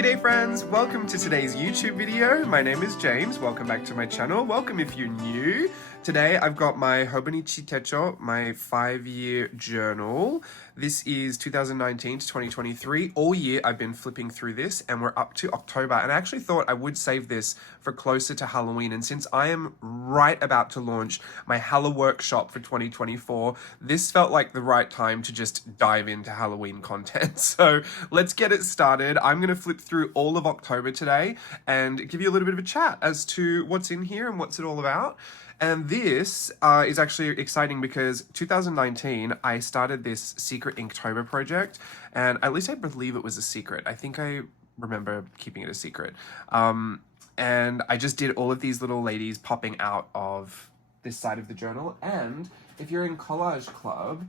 G'day friends, welcome to today's YouTube video. My name is James, welcome back to my channel. Welcome if you're new. Today I've got my Hobonichi Techo, my 5-year journal. This is 2019 to 2023. All year I've been flipping through this and we're up to October, and I actually thought I would save this for closer to Halloween, and since I am right about to launch my Halla workshop for 2024, this felt like the right time to just dive into Halloween content. So let's get it started. I'm going to flip through all of October today and give you a little bit of a chat as to what's in here and what's it all about. And this is actually exciting because 2019, I started this secret Inktober project, and at least I believe it was a secret. I think I remember keeping it a secret. And I just did all of these little ladies popping out of this side of the journal. And if you're in Collage Club,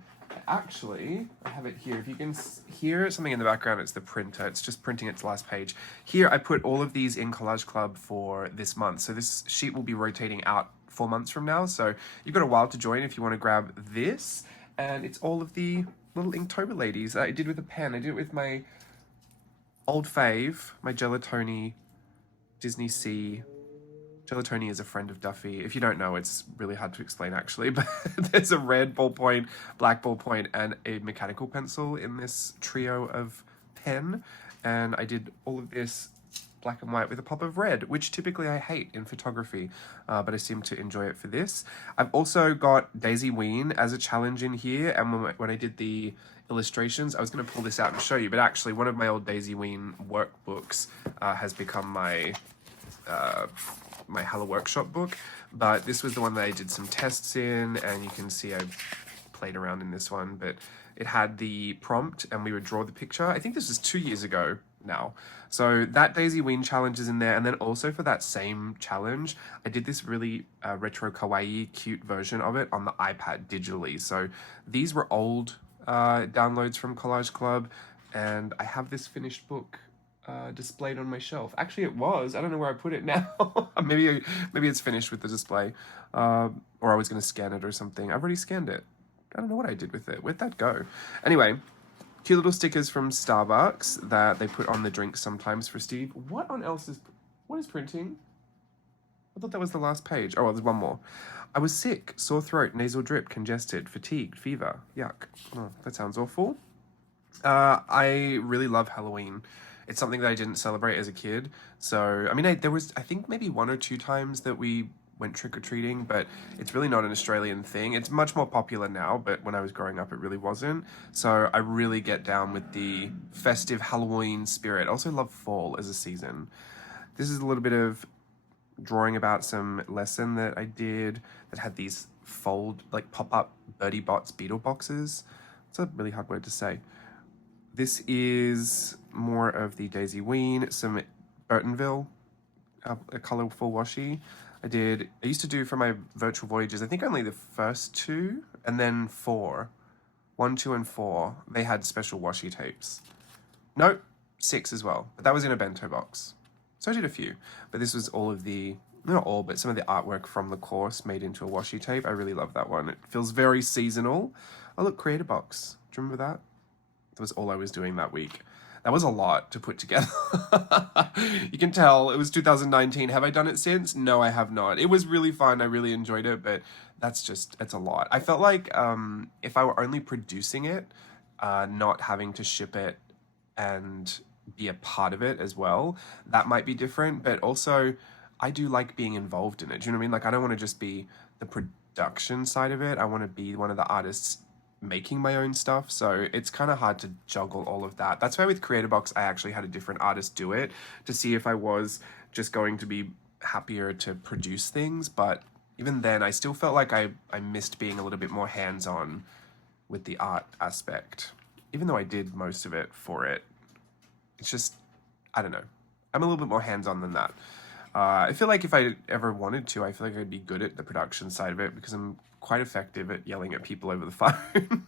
actually, I have it here. If you can hear something in the background, it's the printer. It's just printing its last page. Here, I put all of these in Collage Club for this month. So this sheet will be rotating out 4 months from now. So you've got a while to join if you want to grab this. And it's all of the little Inktober ladies that I did with a pen. I did it with my old fave, my Gelatoni Disney Sea. Gelatoni is a friend of Duffy. If you don't know, it's really hard to explain actually, but there's a red ballpoint, black ballpoint, and a mechanical pencil in this trio of pen. And I did all of this black and white with a pop of red, which typically I hate in photography, but I seem to enjoy it for this. I've also got Daisy Ween as a challenge in here, and when I did the illustrations, I was going to pull this out and show you, but actually one of my old Daisy Ween workbooks has become my my Halla workshop book, but this was the one that I did some tests in, and you can see I played around in this one, but it had the prompt and we would draw the picture. I think this was 2 years ago now. So that Daisy Ween challenge is in there, and then also for that same challenge, I did this really retro kawaii cute version of it on the iPad digitally. So these were old downloads from Collage Club, and I have this finished book displayed on my shelf. Actually, it was. I don't know where I put it now. maybe it's finished with the display, or I was going to scan it or something. I've already scanned it. I don't know what I did with it. Where'd that go? Anyway, cute little stickers from Starbucks that they put on the drinks sometimes for Steve. What is printing? I thought that was the last page. Oh, well, there's one more. I was sick, sore throat, nasal drip, congested, fatigued, fever. Yuck. Oh, that sounds awful. I really love Halloween. It's something that I didn't celebrate as a kid. So, I mean, there was, I think, maybe 1 or 2 times that we went trick-or-treating, but it's really not an Australian thing. It's much more popular now, but when I was growing up, it really wasn't. So I really get down with the festive Halloween spirit. I also love fall as a season. This is a little bit of drawing about some lesson that I did that had these pop-up Birdie Bots beetle boxes. It's a really hard word to say. This is more of the Daisy Ween, some Burtonville, a colourful washi. I used to do for my virtual voyages, I think only the first 2, and then 4. 1, 2, and 4, they had special washi tapes. Nope, 6 as well, but that was in a bento box. So I did a few, but this was all of the, not all, but some of the artwork from the course made into a washi tape. I really love that one. It feels very seasonal. Oh look, Creator Box. Do you remember that? That was all I was doing that week. That was a lot to put together. You can tell it was 2019. Have I done it since? No, I have not. It was really fun. I really enjoyed it, but it's a lot. I felt like if I were only producing it, not having to ship it and be a part of it as well, that might be different. But also, I do like being involved in it. Do you know what I mean? Like, I don't want to just be the production side of it. I want to be one of the artists making my own stuff, so it's kind of hard to juggle all of that. That's why with Creator Box I actually had a different artist do it to see if I was just going to be happier to produce things, but even then I still felt like I missed being a little bit more hands-on with the art aspect, even though I did most of it for it. It's just, I don't know, I'm a little bit more hands-on than that. I feel like if I ever wanted to, I feel like I'd be good at the production side of it because I'm quite effective at yelling at people over the phone.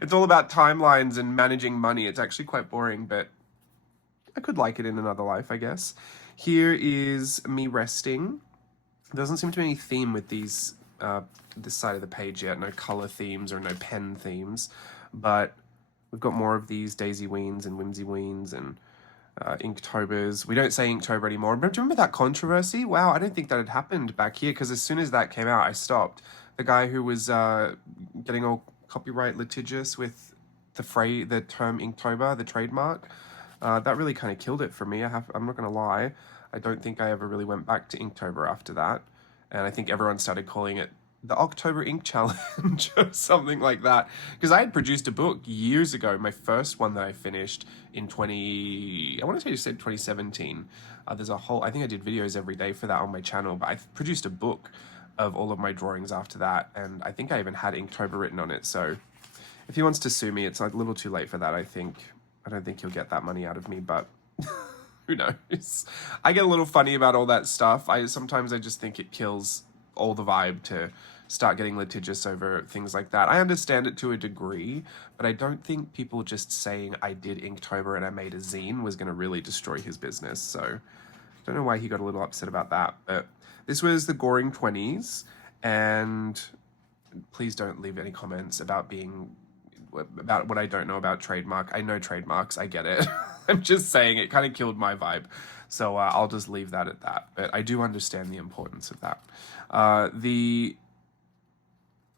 It's all about timelines and managing money. It's actually quite boring, but I could like it in another life, I guess. Here is me resting. There doesn't seem to be any theme with these, this side of the page yet. No color themes or no pen themes, but we've got more of these Daisy Weens and Whimsy Weens and Inktober's. We don't say Inktober anymore. But do you remember that controversy? Wow, I don't think that had happened back here, because as soon as that came out, I stopped. The guy who was getting all copyright litigious with the term Inktober, the trademark, that really kind of killed it for me. I'm not going to lie. I don't think I ever really went back to Inktober after that. And I think everyone started calling it the October Ink Challenge or something like that. Because I had produced a book years ago, my first one that I finished in I want to say you said 2017. There's a whole, I think I did videos every day for that on my channel, but I produced a book of all of my drawings after that. And I think I even had Inktober written on it. So if he wants to sue me, it's a little too late for that, I think. I don't think he'll get that money out of me, but who knows? I get a little funny about all that stuff. Sometimes I just think it kills all the vibe to start getting litigious over things like that. I understand it to a degree, but I don't think people just saying I did Inktober and I made a zine was going to really destroy his business. So I don't know why he got a little upset about that. But this was the Goring 20s, and please don't leave any comments about what I don't know about trademark. I know trademarks, I get it. I'm just saying it kind of killed my vibe. So I'll just leave that at that. But I do understand the importance of that. The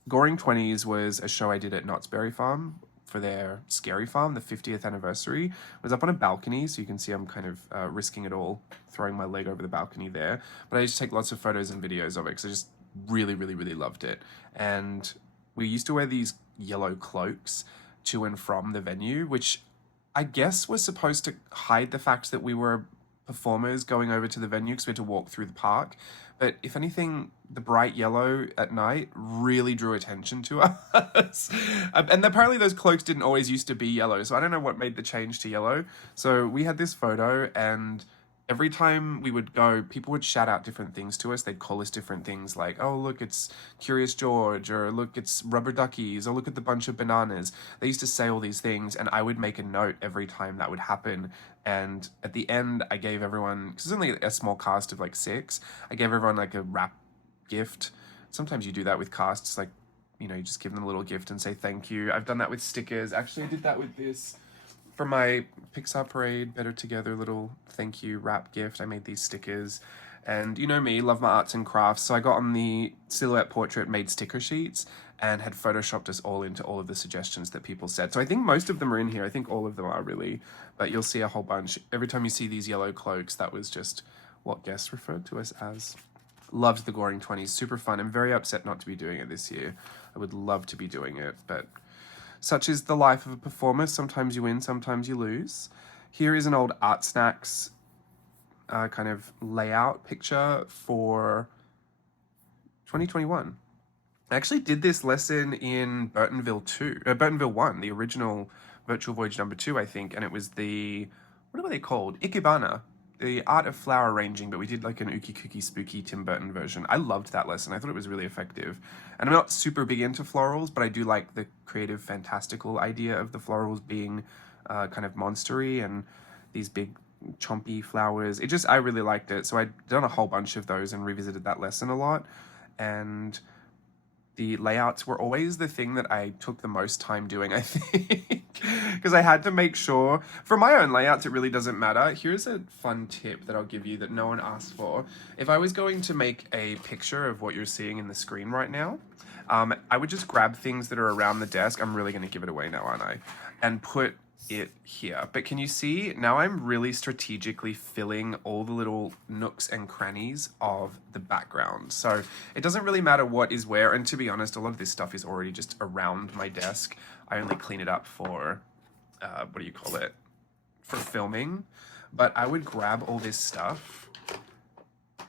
Goring 20s was a show I did at Knott's Berry Farm for their Scary Farm, the 50th anniversary. I was up on a balcony, so you can see I'm kind of risking it all, throwing my leg over the balcony there. But I used to take lots of photos and videos of it because I just really, really, really loved it. And we used to wear these yellow cloaks to and from the venue, which I guess was supposed to hide the fact that we were performers going over to the venue because we had to walk through the park. But if anything, the bright yellow at night really drew attention to us. And apparently those cloaks didn't always used to be yellow, so I don't know what made the change to yellow. So we had this photo, and every time we would go, people would shout out different things to us. They'd call us different things like, oh, look, it's Curious George, or look, it's Rubber Duckies, or look at the bunch of bananas. They used to say all these things, and I would make a note every time that would happen. And at the end, I gave everyone, because it's only a small cast of like 6, I gave everyone like a wrap gift. Sometimes you do that with casts, like, you just give them a little gift and say thank you. I've done that with stickers. Actually, I did that with this. For my Pixar Parade Better Together little thank you wrap gift, I made these stickers. And you know me, love my arts and crafts, so I got on the silhouette portrait, made sticker sheets, and had photoshopped us all into all of the suggestions that people said. So I think most of them are in here. I think all of them are, really, but you'll see a whole bunch. Every time you see these yellow cloaks, that was just what guests referred to us as. Loved the Goring 20s, super fun. I'm very upset not to be doing it this year. I would love to be doing it, but such is the life of a performer. Sometimes you win, sometimes you lose. Here is an old Art Snacks kind of layout picture for 2021. I actually did this lesson in Burtonville 1, the original Virtual Voyage number 2, I think, and it was what were they called? Ikebana, the art of flower arranging, but we did like an ookie cookie spooky Tim Burton version. I loved that lesson. I thought it was really effective. And I'm not super big into florals, but I do like the creative, fantastical idea of the florals being kind of monstery and these big chompy flowers. I really liked it. So I'd done a whole bunch of those and revisited that lesson a lot. And the layouts were always the thing that I took the most time doing, I think, because I had to make sure. For my own layouts, it really doesn't matter. Here's a fun tip that I'll give you that no one asked for. If I was going to make a picture of what you're seeing in the screen right now, I would just grab things that are around the desk. I'm really going to give it away now, aren't I? And put it here. But can you see now I'm really strategically filling all the little nooks and crannies of the background, so it doesn't really matter what is where. And to be honest, a lot of this stuff is already just around my desk. I only clean it up for for filming. But I would grab all this stuff,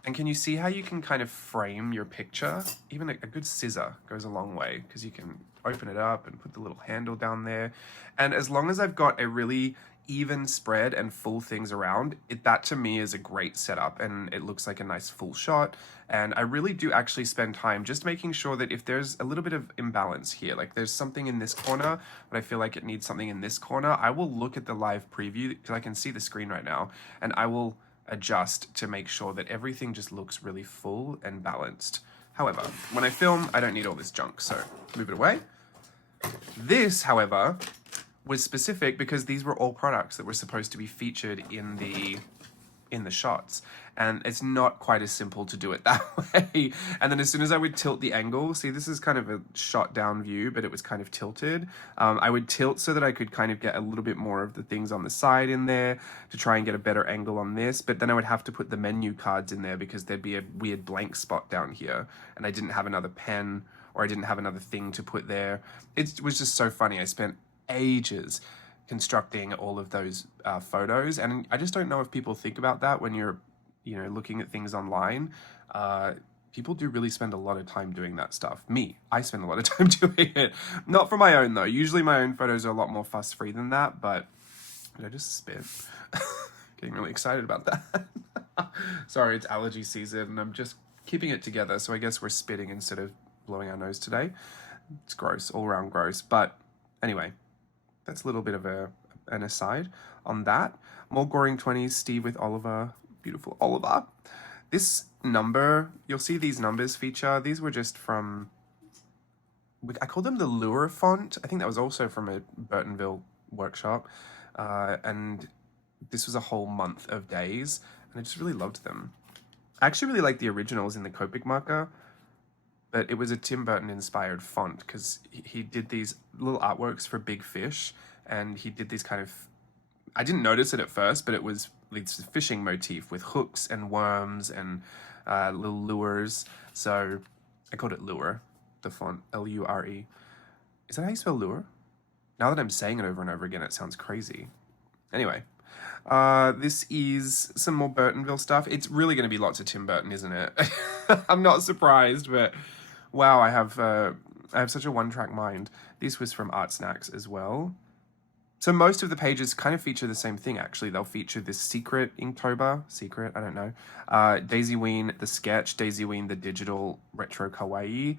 and can you see how you can kind of frame your picture? Even a good scissor goes a long way, because you can open it up and put the little handle down there. And as long as I've got a really even spread and full things around, that to me is a great setup, and it looks like a nice full shot. And I really do actually spend time just making sure that if there's a little bit of imbalance here, like there's something in this corner, but I feel like it needs something in this corner, I will look at the live preview, because I can see the screen right now, and I will adjust to make sure that everything just looks really full and balanced. However, when I film, I don't need all this junk, so move it away. This, however, was specific because these were all products that were supposed to be featured in the shots, and it's not quite as simple to do it that way. And then as soon as I would tilt the angle, see, this is kind of a shot down view, but it was kind of tilted. I would tilt so that I could kind of get a little bit more of the things on the side in there to try and get a better angle on this, but then I would have to put the menu cards in there because there'd be a weird blank spot down here, and I didn't have another pen, or I didn't have another thing to put there. It was just so funny. I spent ages constructing all of those photos, and I just don't know if people think about that when you're, you know, looking at things online. People do really spend a lot of time doing that stuff. I spend a lot of time doing it. Not for my own though. Usually my own photos are a lot more fuss free than that, but did I just spit? Getting really excited about that. Sorry, it's allergy season and I'm just keeping it together, so I guess we're spitting instead of blowing our nose today. It's gross, all around gross, but anyway. That's a little bit of an aside on that. More Goring 20s, Steve with Oliver. Beautiful Oliver. This number, you'll see these numbers feature. These were just from, I called them the Lure font. I think that was also from a Burtonville workshop. And this was a whole month of days, and I just really loved them. I actually really like the originals in the Copic marker, but it was a Tim Burton inspired font because he did these little artworks for Big Fish, and he did these kind of, I didn't notice it at first, but it was this fishing motif with hooks and worms and little lures. So I called it Lure, the font, L-U-R-E. Is that how you spell lure? Now that I'm saying it over and over again, it sounds crazy. Anyway, this is some more Burtonville stuff. It's really going to be lots of Tim Burton, isn't it? I'm not surprised, but wow, I have such a one-track mind. This was from Art Snacks as well. So most of the pages kind of feature the same thing, actually. They'll feature this secret Inktober, I don't know. Daisy Ween, the sketch, Daisy Ween, the digital, retro kawaii,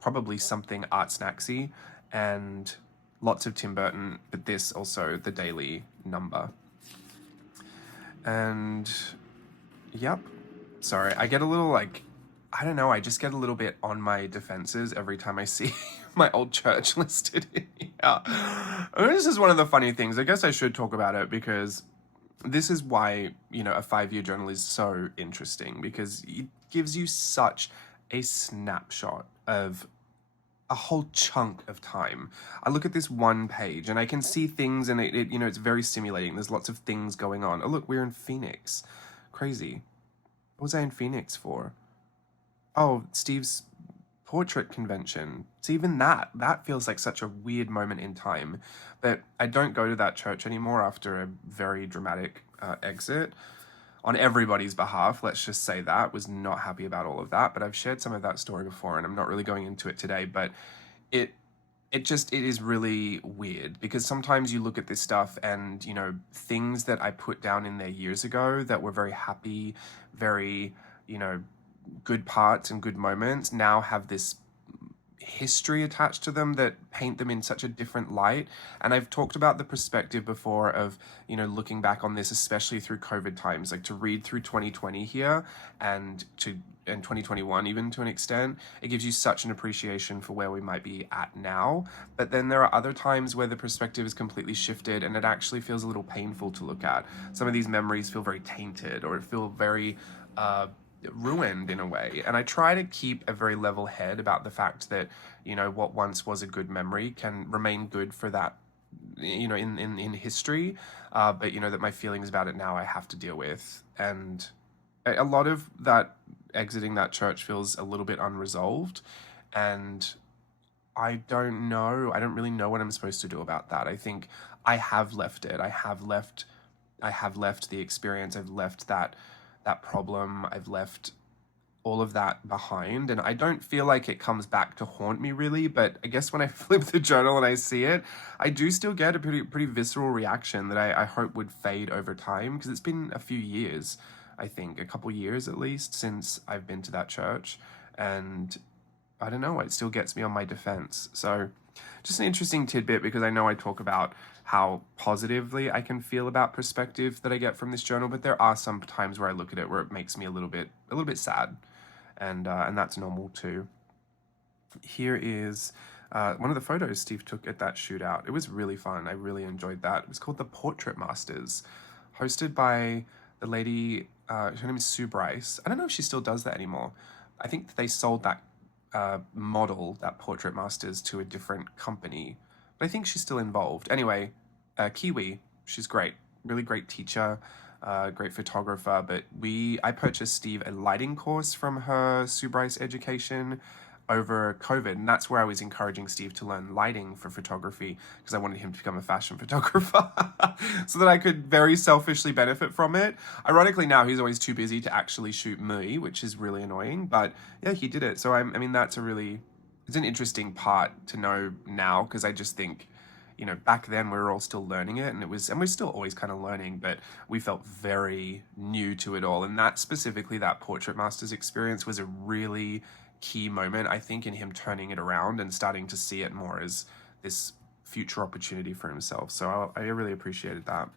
probably something Art Snacksy, and lots of Tim Burton, but this also the daily number. And yep, sorry, I get a little like, I don't know, I just get a little bit on my defenses every time I see my old church listed in here. This is one of the funny things. I guess I should talk about it because this is why, you know, a 5-year journal is so interesting, because it gives you such a snapshot of a whole chunk of time. I look at this one page and I can see things, and it you know, it's very stimulating. There's lots of things going on. Oh, look, we're in Phoenix. Crazy. What was I in Phoenix for? Oh, Steve's portrait convention. So even that feels like such a weird moment in time. But I don't go to that church anymore after a very dramatic exit. On everybody's behalf, let's just say that. Was not happy about all of that, but I've shared some of that story before and I'm not really going into it today, but it is really weird because sometimes you look at this stuff and, you know, things that I put down in there years ago that were very happy, very, you know, good parts and good moments now have this history attached to them that paint them in such a different light. And I've talked about the perspective before of, you know, looking back on this, especially through COVID times, like to read through 2020 here and 2021 even to an extent, it gives you such an appreciation for where we might be at now. But then there are other times where the perspective is completely shifted and it actually feels a little painful to look at. Some of these memories feel very tainted or feel very ruined in a way, and I try to keep a very level head about the fact that, you know, what once was a good memory can remain good for that, you know, in history, but you know that my feelings about it now I have to deal with, and a lot of that exiting that church feels a little bit unresolved, and I don't really know what I'm supposed to do about that. I think I have left it. I have left the experience. I've left that problem. I've left all of that behind, and I don't feel like it comes back to haunt me really, but I guess when I flip the journal and I see it, I do still get a pretty visceral reaction that I hope would fade over time, because it's been a few years, I think a couple years at least, since I've been to that church, and I don't know, it still gets me on my defense. So just an interesting tidbit, because I know I talk about how positively I can feel about perspective that I get from this journal, but there are some times where I look at it where it makes me a little bit sad, and that's normal too. Here is one of the photos Steve took at that shootout. It was really fun. I really enjoyed that. It was called the Portrait Masters, hosted by the lady, her name is Sue Bryce. I don't know if she still does that anymore. I think they sold that model, that Portrait Masters, to a different company, but I think she's still involved. Anyway, Kiwi, she's great, really great teacher, great photographer. But I purchased Steve a lighting course from her Sue Bryce Education over COVID, and that's where I was encouraging Steve to learn lighting for photography, because I wanted him to become a fashion photographer so that I could very selfishly benefit from it. Ironically, now he's always too busy to actually shoot me, which is really annoying, but yeah, he did it. So I mean, it's an interesting part to know now, because I just think, you know, back then we were all still learning it, and we're still always kind of learning, but we felt very new to it all. And that specifically, that Portrait Masters experience was a really key moment, I think, in him turning it around and starting to see it more as this future opportunity for himself. So I really appreciated that.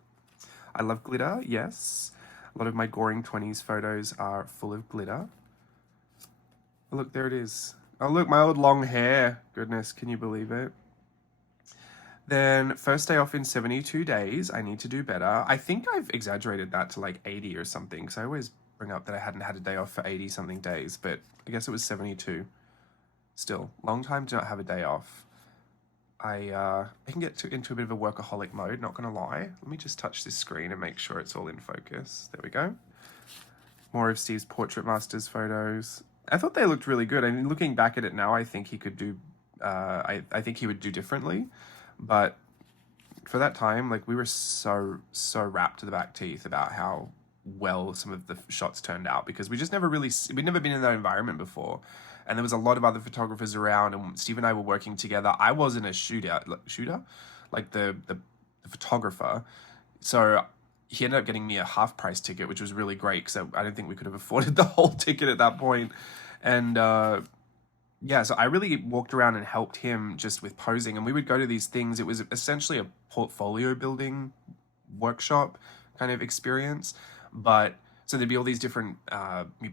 I love glitter, yes. A lot of my Goring 20s photos are full of glitter. Oh, look, there it is. Oh, look, my old long hair. Goodness, can you believe it? Then first day off in 72 days, I need to do better. I think I've exaggerated that to like 80 or something, because I always bring up that I hadn't had a day off for 80 something days, but I guess it was 72. Still, long time to not have a day off. I can get into a bit of a workaholic mode, not gonna lie. Let me just touch this screen and make sure it's all in focus. There we go. More of Steve's Portrait Masters photos. I thought they looked really good. I mean, looking back at it now, I think he could do, I think he would do differently, but for that time, like, we were so wrapped to the back teeth about how well some of the shots turned out, because we'd never been in that environment before, and there was a lot of other photographers around, and Steve and I were working together. I wasn't a shooter, like the photographer, so he ended up getting me a half price ticket, which was really great, because I don't think we could have afforded the whole ticket at that point. And yeah, so I really walked around and helped him just with posing, and we would go to these things. It was essentially a portfolio building workshop kind of experience, but so there'd be all these different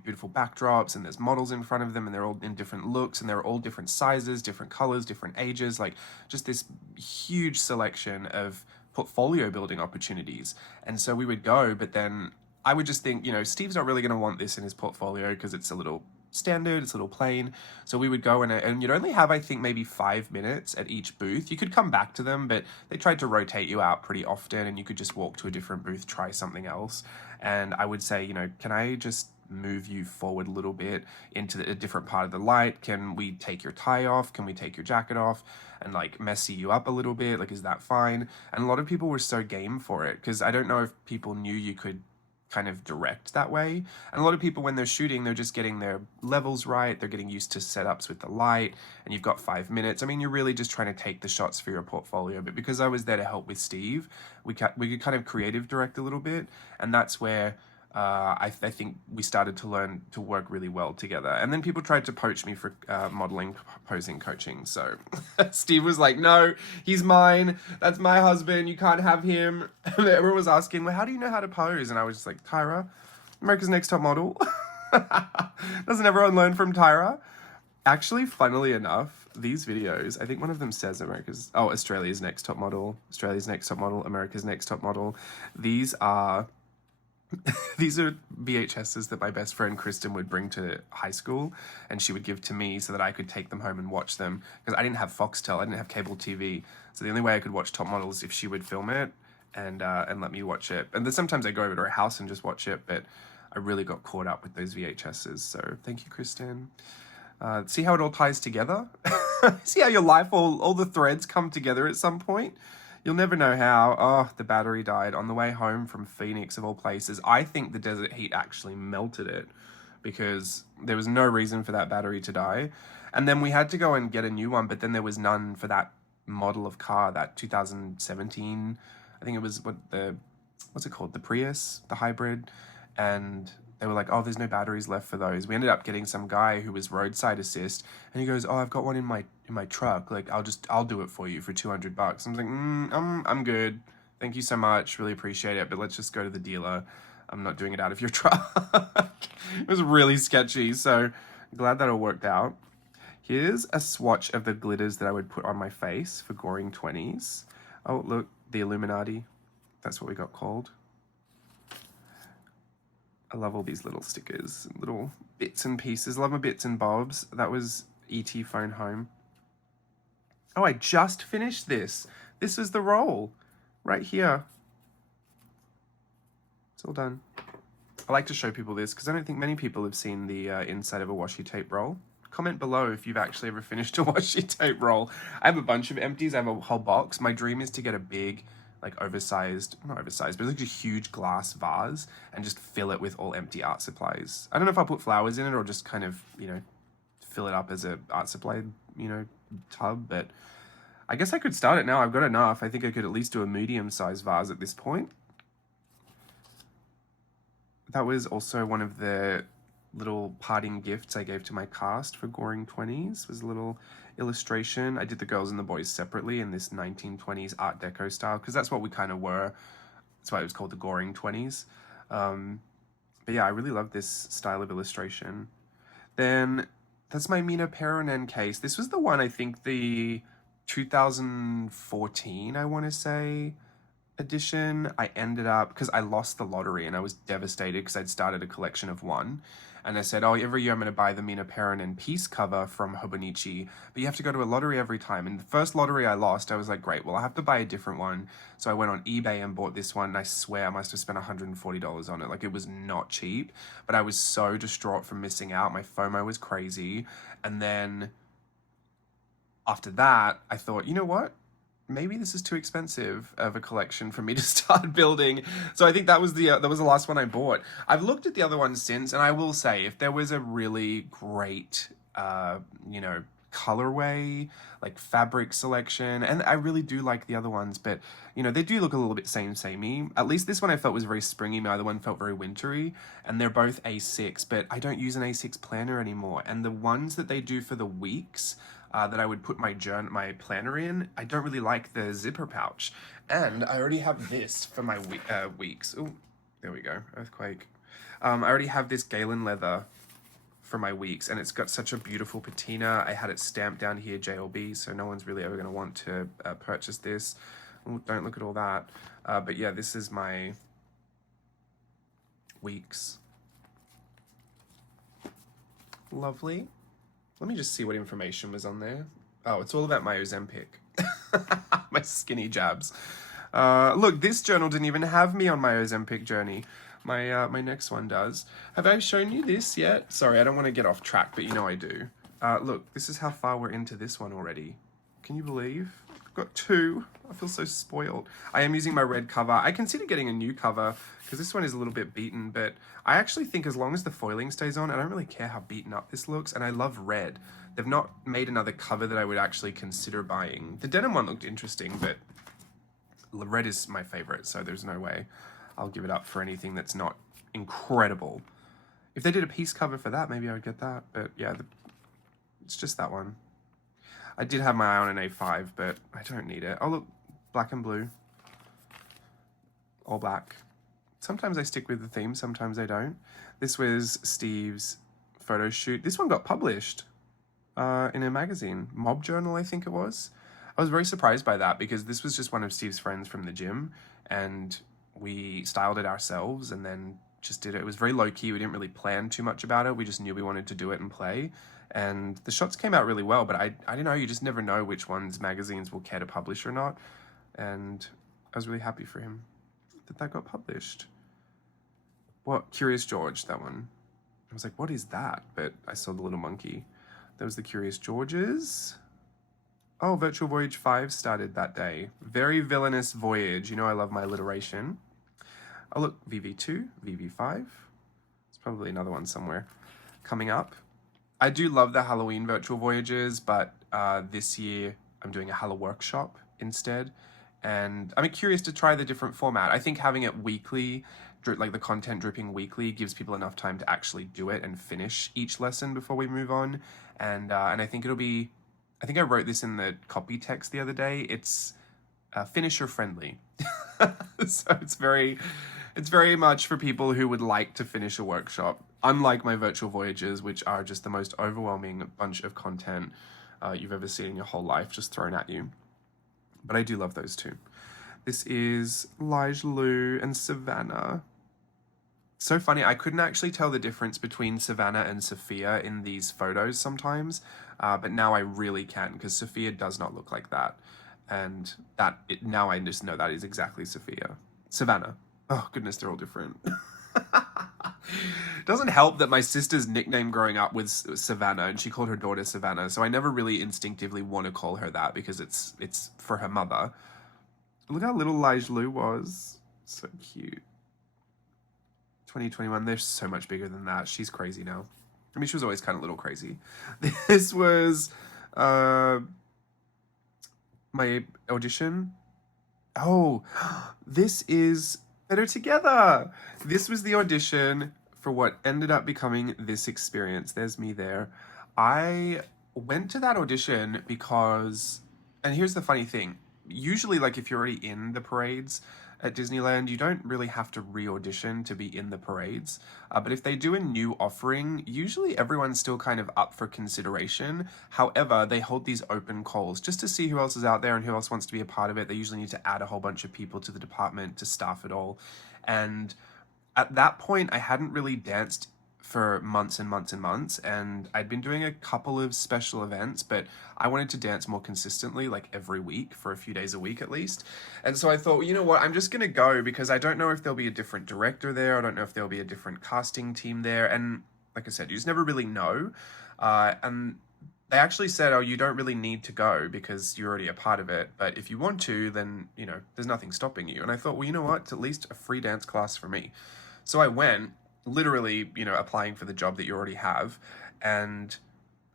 beautiful backdrops, and there's models in front of them, and they're all in different looks, and they're all different sizes, different colors, different ages, like just this huge selection of portfolio building opportunities. And so we would go, but then I would just think, you know, Steve's not really going to want this in his portfolio because it's a little standard, it's a little plain. So we would go and you'd only have, I think, maybe 5 minutes at each booth. You could come back to them, but they tried to rotate you out pretty often, and you could just walk to a different booth, try something else. And I would say, you know, can I just move you forward a little bit into a different part of the light? Can we take your tie off? Can we take your jacket off and like messy you up a little bit? Like, is that fine? And a lot of people were so game for it, because I don't know if people knew you could kind of direct that way. And a lot of people, when they're shooting, they're just getting their levels right, they're getting used to setups with the light, and you've got 5 minutes. I mean, you're really just trying to take the shots for your portfolio. But because I was there to help with Steve, we could kind of creative direct a little bit, and that's where I think we started to learn to work really well together. And then people tried to poach me for modeling, posing, coaching. So Steve was like, no, he's mine. That's my husband. You can't have him. And everyone was asking, well, how do you know how to pose? And I was just like, Tyra, America's Next Top Model. Doesn't everyone learn from Tyra? Actually, funnily enough, these videos, I think one of them says Australia's Next Top Model, Australia's Next Top Model, America's Next Top Model. These are VHSs that my best friend Kristen would bring to high school, and she would give to me so that I could take them home and watch them, because I didn't have Foxtel, I didn't have cable TV, so the only way I could watch Top Model is if she would film it and let me watch it. And then sometimes I go over to her house and just watch it, but I really got caught up with those VHSs, so thank you, Kristen. See how it all ties together? See how your life, all the threads come together at some point? You'll never know how. Oh, the battery died on the way home from Phoenix, of all places. I think the desert heat actually melted it, because there was no reason for that battery to die. And then we had to go and get a new one, but then there was none for that model of car, that 2017, I think it was, what's it called? The Prius, the hybrid. And they were like, oh, there's no batteries left for those. We ended up getting some guy who was roadside assist, and he goes, oh, I've got one in my truck. Like, I'll do it for you for $200. I'm like, I'm good. Thank you so much. Really appreciate it. But let's just go to the dealer. I'm not doing it out of your truck. It was really sketchy. So glad that all worked out. Here's a swatch of the glitters that I would put on my face for Goring 20s. Oh, look, the Illuminati. That's what we got called. I love all these little stickers, little bits and pieces. Love my bits and bobs. That was E.T. Phone Home. Oh, I just finished this. This was the roll right here. It's all done. I like to show people this because I don't think many people have seen the inside of a washi tape roll. Comment below if you've actually ever finished a washi tape roll. I have a bunch of empties. I have a whole box. My dream is to get a big, like oversized, not oversized, but like a huge glass vase and just fill it with all empty art supplies. I don't know if I'll put flowers in it or just kind of, you know, fill it up as a art supply, you know, tub, but I guess I could start it now. I've got enough. I think I could at least do a medium-sized vase at this point. That was also one of the little parting gifts I gave to my cast for Goring 20s, was a little illustration. I did the girls and the boys separately in this 1920s Art Deco style, because that's what we kind of were. That's why it was called the Goring 20s. But yeah, I really love this style of illustration. Then that's my Mina Peronen case. This was the one, I think, the 2014, I want to say, edition. I ended up, because I lost the lottery and I was devastated because I'd started a collection of one. And I said, oh, every year I'm going to buy the Mina Peronen piece cover from Hobonichi, but you have to go to a lottery every time. And the first lottery I lost, I was like, great, well, I'll have to buy a different one. So I went on eBay and bought this one, and I swear I must have spent $140 on it. Like, it was not cheap, but I was so distraught from missing out. My FOMO was crazy. And then after that, I thought, you know what? Maybe this is too expensive of a collection for me to start building. So I think that was the last one I bought. I've looked at the other ones since, and I will say, if there was a really great, you know, colorway, like fabric selection, and I really do like the other ones, but you know, they do look a little bit samey. At least this one I felt was very springy. My other one felt very wintry, and they're both A6, but I don't use an A6 planner anymore. And the ones that they do for the weeks, that I would put my planner in, I don't really like the zipper pouch. And I already have this for my weeks. Oh, there we go, earthquake. I already have this Galen leather for my weeks, and it's got such a beautiful patina. I had it stamped down here, JLB, so no one's really ever going to want to purchase this. Ooh, don't look at all that. But yeah, this is my weeks. Lovely. Let me just see what information was on there. Oh, it's all about my Ozempic. My skinny jabs. Look, this journal didn't even have me on my Ozempic journey. My next one does. Have I shown you this yet? Sorry, I don't want to get off track, but you know I do. Look, this is how far we're into this one already. Can you believe? I've got two. I feel so spoiled. I am using my red cover. I consider getting a new cover because this one is a little bit beaten, but I actually think as long as the foiling stays on, I don't really care how beaten up this looks, and I love red. They've not made another cover that I would actually consider buying. The denim one looked interesting, but red is my favorite, so there's no way I'll give it up for anything that's not incredible. If they did a piece cover for that, maybe I would get that, but yeah, it's just that one. I did have my eye on an A5, but I don't need it. Oh, look, black and blue. All black. Sometimes I stick with the theme, sometimes I don't. This was Steve's photo shoot. This one got published in a magazine, Mob Journal, I think it was. I was very surprised by that because this was just one of Steve's friends from the gym, and we styled it ourselves and then just did it. It was very low-key. We didn't really plan too much about it. We just knew we wanted to do it and play. And the shots came out really well, but I don't know, you just never know which ones magazines will care to publish or not. And I was really happy for him that got published. What? Curious George, that one. I was like, what is that? But I saw the little monkey. There was the Curious Georges. Oh, Virtual Voyage 5 started that day. Very villainous Voyage. You know I love my alliteration. Oh look, VV2, VV5. There's probably another one somewhere coming up. I do love the Halloween Virtual Voyages, but this year I'm doing a Halo workshop instead. And I'm curious to try the different format. I think having it weekly, like the content dripping weekly, gives people enough time to actually do it and finish each lesson before we move on. And I think it'll be, I think I wrote this in the copy text the other day. It's finisher friendly. So it's very much for people who would like to finish a workshop Unlike my virtual voyages, which are just the most overwhelming bunch of content you've ever seen in your whole life just thrown at you. But I do love those two. This is Lige Lu and Savannah. So funny, I couldn't actually tell the difference between Savannah and Sophia in these photos sometimes, but now I really can, because Sophia does not look like that. And now I just know that is exactly Sophia. Savannah. Oh goodness, they're all different. Doesn't help that my sister's nickname growing up was Savannah, and she called her daughter Savannah, so I never really instinctively want to call her that because it's for her mother. Look how little Lige Lu was. So cute. 2021, they're so much bigger than that. She's crazy now. I mean, she was always kind of little crazy. This was my audition. Oh, this is Better Together. This was the audition for what ended up becoming this experience. There's me there. I went to that audition because, and here's the funny thing, usually like if you're already in the parades at Disneyland, you don't really have to re-audition to be in the parades. But if they do a new offering, usually everyone's still kind of up for consideration. However, they hold these open calls just to see who else is out there and who else wants to be a part of it. They usually need to add a whole bunch of people to the department to staff it all. And at that point, I hadn't really danced for months and months and months, and I'd been doing a couple of special events, but I wanted to dance more consistently, like every week for a few days a week at least. And so I thought, well, you know what, I'm just gonna go because I don't know if there'll be a different director there, I don't know if there'll be a different casting team there, and like I said, you just never really know. And they actually said, oh, you don't really need to go because you're already a part of it, but if you want to, then, you know, there's nothing stopping you. And I thought, well, you know what, it's at least a free dance class for me. So I went, literally, you know, applying for the job that you already have. And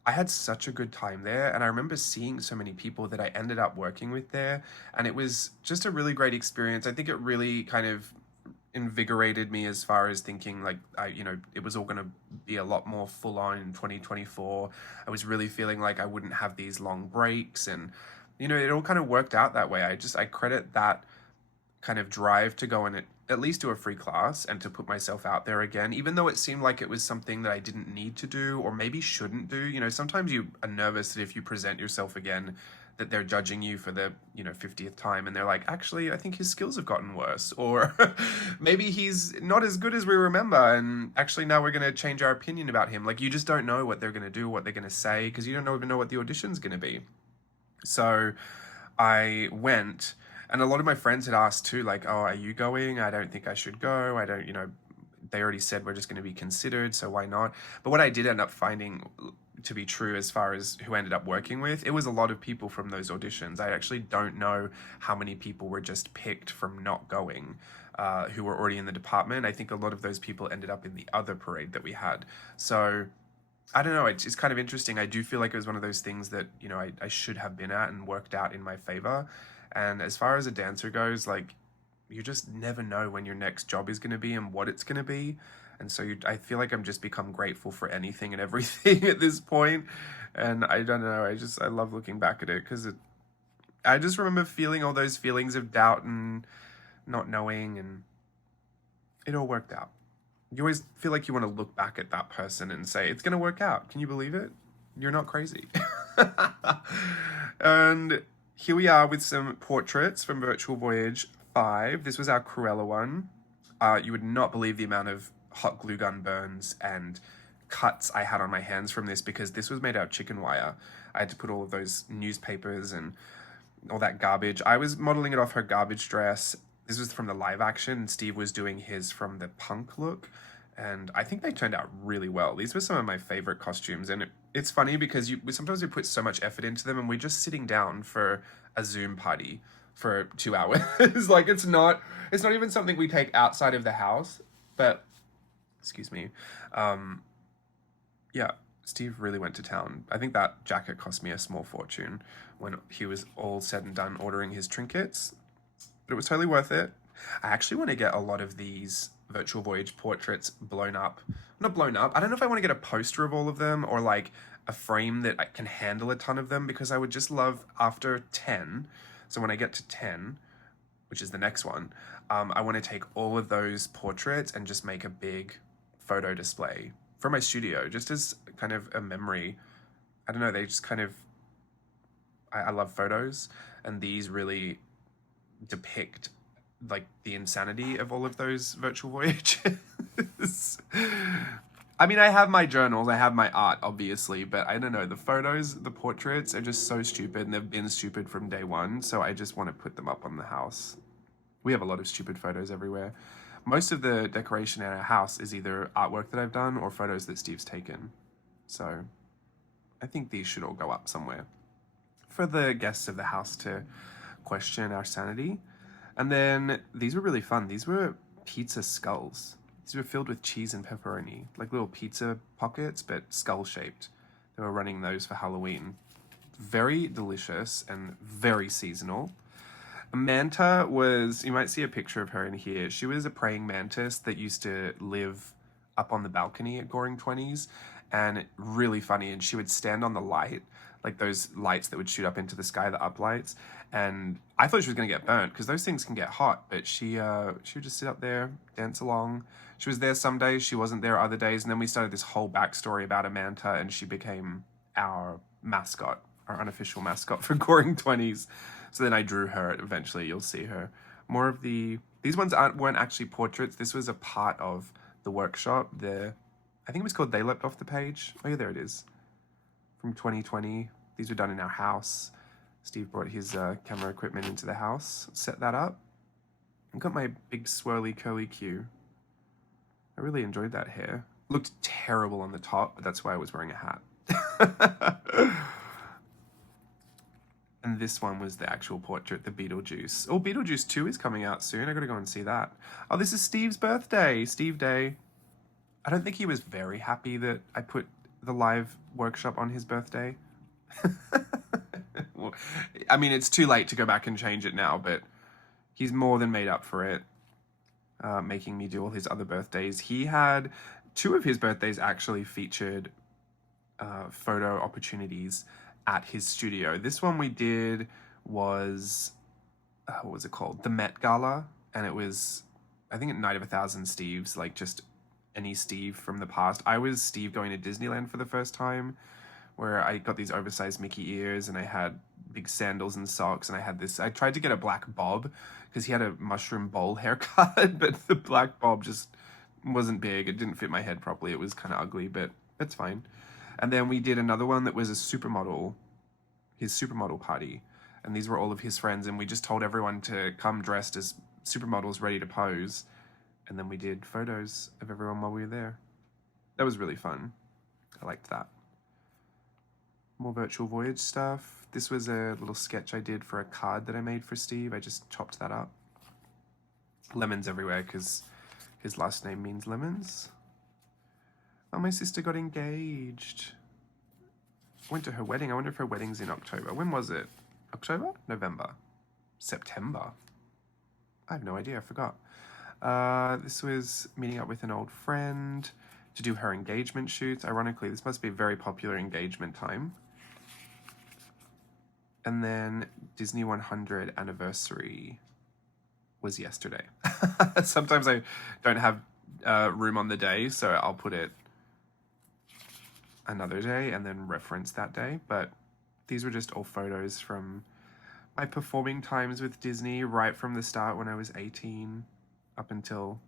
I had such a good time there. And I remember seeing so many people that I ended up working with there. And it was just a really great experience. I think it really kind of invigorated me as far as thinking like, you know, it was all going to be a lot more full on in 2024. I was really feeling like I wouldn't have these long breaks. And, you know, it all kind of worked out that way. I credit that kind of drive to go and at least do a free class and to put myself out there again, even though it seemed like it was something that I didn't need to do or maybe shouldn't do. You know, sometimes you are nervous that if you present yourself again, that they're judging you for the, you know, 50th time and they're like, actually, I think his skills have gotten worse, or maybe he's not as good as we remember, and actually now we're going to change our opinion about him. Like, you just don't know what they're going to do, what they're going to say, because you don't even know what the audition's going to be. So I went. And a lot of my friends had asked too, like, oh, are you going? I don't think I should go. I don't, you know, they already said we're just going to be considered, so why not? But what I did end up finding to be true as far as who I ended up working with, it was a lot of people from those auditions. I actually don't know how many people were just picked from not going, who were already in the department. I think a lot of those people ended up in the other parade that we had. So I don't know, it's kind of interesting. I do feel like it was one of those things that, you know, I should have been at and worked out in my favor. And as far as a dancer goes, like, you just never know when your next job is going to be and what it's going to be. And so I feel like I'm just become grateful for anything and everything at this point. And I don't know, I love looking back at it because I just remember feeling all those feelings of doubt and not knowing, and it all worked out. You always feel like you want to look back at that person and say, it's going to work out. Can you believe it? You're not crazy. And here we are with some portraits from Virtual Voyage 5. This was our Cruella one. You would not believe the amount of hot glue gun burns and cuts I had on my hands from this, because this was made out of chicken wire. I had to put all of those newspapers and all that garbage. I was modeling it off her garbage dress. This was from the live action, and Steve was doing his from the punk look. And I think they turned out really well. These were some of my favorite costumes. And it's funny because sometimes we put so much effort into them and we're just sitting down for a Zoom party for 2 hours. Like, it's not even something we take outside of the house. But, excuse me. Yeah, Steve really went to town. I think that jacket cost me a small fortune when he was all said and done ordering his trinkets. But it was totally worth it. I actually want to get a lot of these Virtual Voyage portraits blown up. Not blown up. I don't know if I want to get a poster of all of them or like a frame that can handle a ton of them, because I would just love after 10. So when I get to 10, which is the next one, I want to take all of those portraits and just make a big photo display from my studio, just as kind of a memory. I don't know, they just kind of, I love photos, and these really depict like the insanity of all of those virtual voyages. I mean, I have my journals, I have my art, obviously, but I don't know, the photos, the portraits are just so stupid, and they've been stupid from day one, so I just want to put them up on the house. We have a lot of stupid photos everywhere. Most of the decoration in our house is either artwork that I've done or photos that Steve's taken. So I think these should all go up somewhere for the guests of the house to question our sanity. And then these were really fun. These were pizza skulls. These were filled with cheese and pepperoni, like little pizza pockets, but skull-shaped. They were running those for Halloween. Very delicious and very seasonal. Manta was, you might see a picture of her in here. She was a praying mantis that used to live up on the balcony at Goring 20s, and really funny. And she would stand on the light, like those lights that would shoot up into the sky, the uplights. And I thought she was going to get burnt because those things can get hot, but she would just sit up there, dance along. She was there some days, she wasn't there other days. And then we started this whole backstory about Amanta, and she became our mascot, our unofficial mascot for Goring 20s. So then I drew her. Eventually, you'll see her. More of these ones weren't actually portraits. This was a part of the workshop. I think it was called They Leapt Off the Page. Oh yeah, there it is. From 2020. These were done in our house. Steve brought his camera equipment into the house, set that up. I got my big swirly curly Q. I really enjoyed that hair. Looked terrible on the top, but that's why I was wearing a hat. And this one was the actual portrait, the Beetlejuice. Oh, Beetlejuice 2 is coming out soon. I gotta go and see that. Oh, this is Steve's birthday. Steve Day. I don't think he was very happy that I put the live workshop on his birthday. Well, I mean, it's too late to go back and change it now, but he's more than made up for it, making me do all his other birthdays. He had 2 of his birthdays actually featured photo opportunities at his studio. This one we did was, what was it called? The Met Gala. And it was, I think, at Night of 1,000 Steves, like just any Steve from the past. I was Steve going to Disneyland for the first time, where I got these oversized Mickey ears and I had big sandals and socks, and I had this, I tried to get a black bob because he had a mushroom bowl haircut, but the black bob just wasn't big. It didn't fit my head properly. It was kind of ugly, but it's fine. And then we did another one that was a supermodel, his supermodel party. And these were all of his friends. And we just told everyone to come dressed as supermodels ready to pose. And then we did photos of everyone while we were there. That was really fun. I liked that. More virtual voyage stuff. This was a little sketch I did for a card that I made for Steve. I just chopped that up. Lemons everywhere because his last name means lemons. Oh, my sister got engaged. Went to her wedding. I wonder if her wedding's in October. When was it? October? November? September? I have no idea. I forgot. This was meeting up with an old friend to do her engagement shoots. Ironically, this must be a very popular engagement time. And then Disney 100 anniversary was yesterday. Sometimes I don't have room on the day, so I'll put it another day and then reference that day. But these were just all photos from my performing times with Disney right from the start when I was 18 up until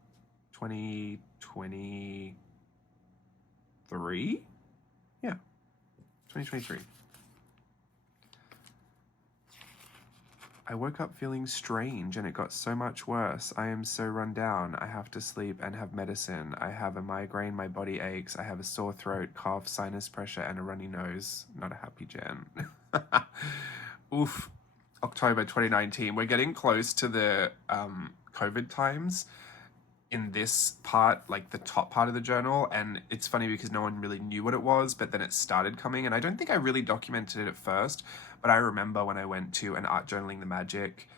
2023. Yeah, 2023. I woke up feeling strange and it got so much worse. I am so run down. I have to sleep and have medicine. I have a migraine, my body aches. I have a sore throat, cough, sinus pressure, and a runny nose. Not a happy Jen. Oof. October 2019. We're getting close to the COVID times in this part, like the top part of the journal. And it's funny because no one really knew what it was, but then it started coming. And I don't think I really documented it at first, but I remember when I went to an Art Journaling the Magic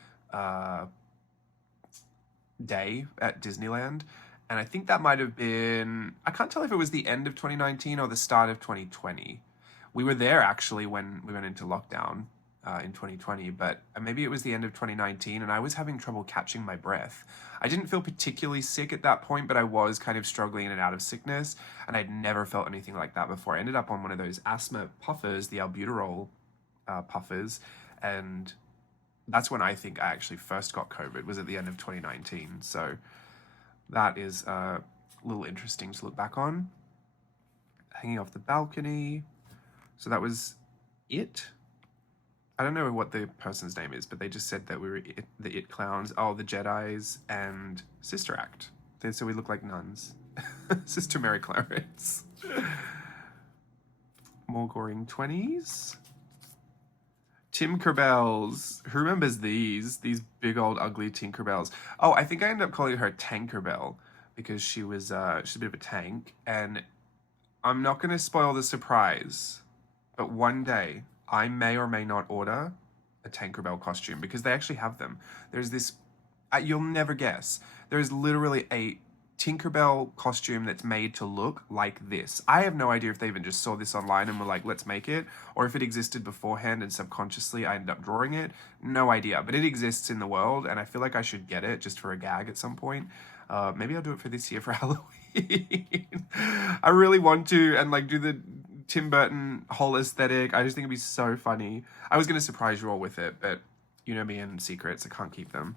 day at Disneyland. And I think that might have been, I can't tell if it was the end of 2019 or the start of 2020. We were there actually when we went into lockdown. in 2020, but maybe it was the end of 2019, and I was having trouble catching my breath. I didn't feel particularly sick at that point, but I was kind of struggling in and out of sickness, and I'd never felt anything like that before. I ended up on one of those asthma puffers, the albuterol puffers, and that's when I think I actually first got COVID, was at the end of 2019. So that is a little interesting to look back on. Hanging off the balcony. So that was it. I don't know what the person's name is, but they just said that we were the It clowns. Oh, the Jedis and Sister Act. So we look like nuns. Sister Mary Clarence. More Goring 20s. Tinkerbells. Who remembers these? These big old ugly Tinkerbells. Oh, I think I ended up calling her Tankerbell because she's a bit of a tank. And I'm not going to spoil the surprise, but one day I may or may not order a Tinkerbell costume because they actually have them. There's this, you'll never guess. There's literally a Tinkerbell costume that's made to look like this. I have no idea if they even just saw this online and were like, let's make it, or if it existed beforehand and subconsciously I ended up drawing it. No idea, but it exists in the world and I feel like I should get it just for a gag at some point. Maybe I'll do it for this year for Halloween. I really want to, and like do the Tim Burton whole aesthetic. I just think it'd be so funny. I was going to surprise you all with it, but you know me and secrets, I can't keep them.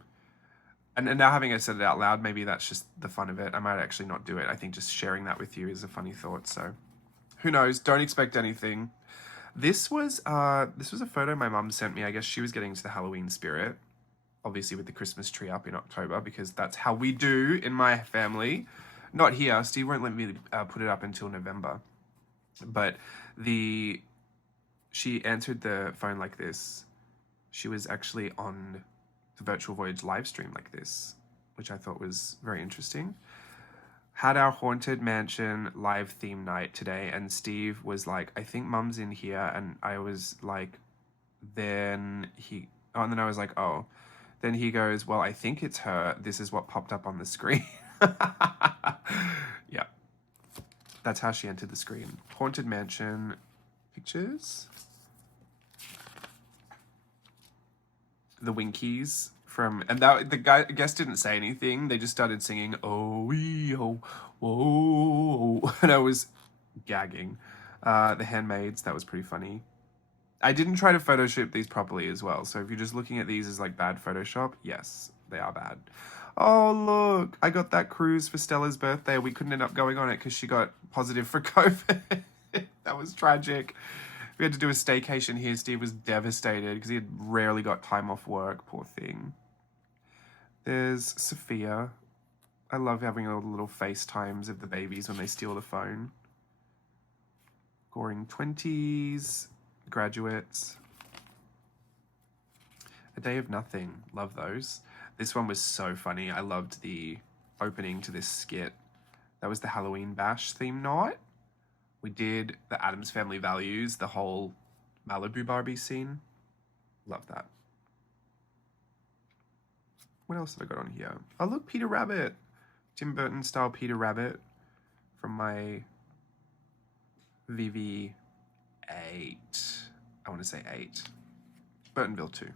And now having I said it out loud, maybe that's just the fun of it. I might actually not do it. I think just sharing that with you is a funny thought. So who knows? Don't expect anything. This was a photo my mum sent me. I guess she was getting into the Halloween spirit, obviously with the Christmas tree up in October, because that's how we do in my family. Not here. Steve won't let me put it up until November. But she answered the phone like this. She was actually on the Virtual Voyage live stream like this, which I thought was very interesting. Had our Haunted Mansion live theme night today, and Steve was like, I think Mum's in here, and I was like, and then I was like, oh. Then he goes, well, I think it's her. This is what popped up on the screen. Yeah. That's how she entered the screen. Haunted Mansion pictures. The Winkies from, and that the guest didn't say anything. They just started singing, oh, wee, oh, whoa, and I was gagging. The Handmaids, that was pretty funny. I didn't try to Photoshop these properly as well. So if you're just looking at these as like bad Photoshop, yes, they are bad. Oh, look, I got that cruise for Stella's birthday. We couldn't end up going on it because she got positive for COVID. That was tragic. We had to do a staycation here. Steve was devastated because he had rarely got time off work. Poor thing. There's Sophia. I love having all the little FaceTimes of the babies when they steal the phone. Goring 20s. Graduates. A Day of Nothing. Love those. This one was so funny. I loved the opening to this skit. That was the Halloween Bash theme night. We did the Addams Family Values, the whole Malibu Barbie scene. Love that. What else have I got on here? Oh, look, Peter Rabbit. Tim Burton style Peter Rabbit from my VV8. I want to say 8. Burtonville 2.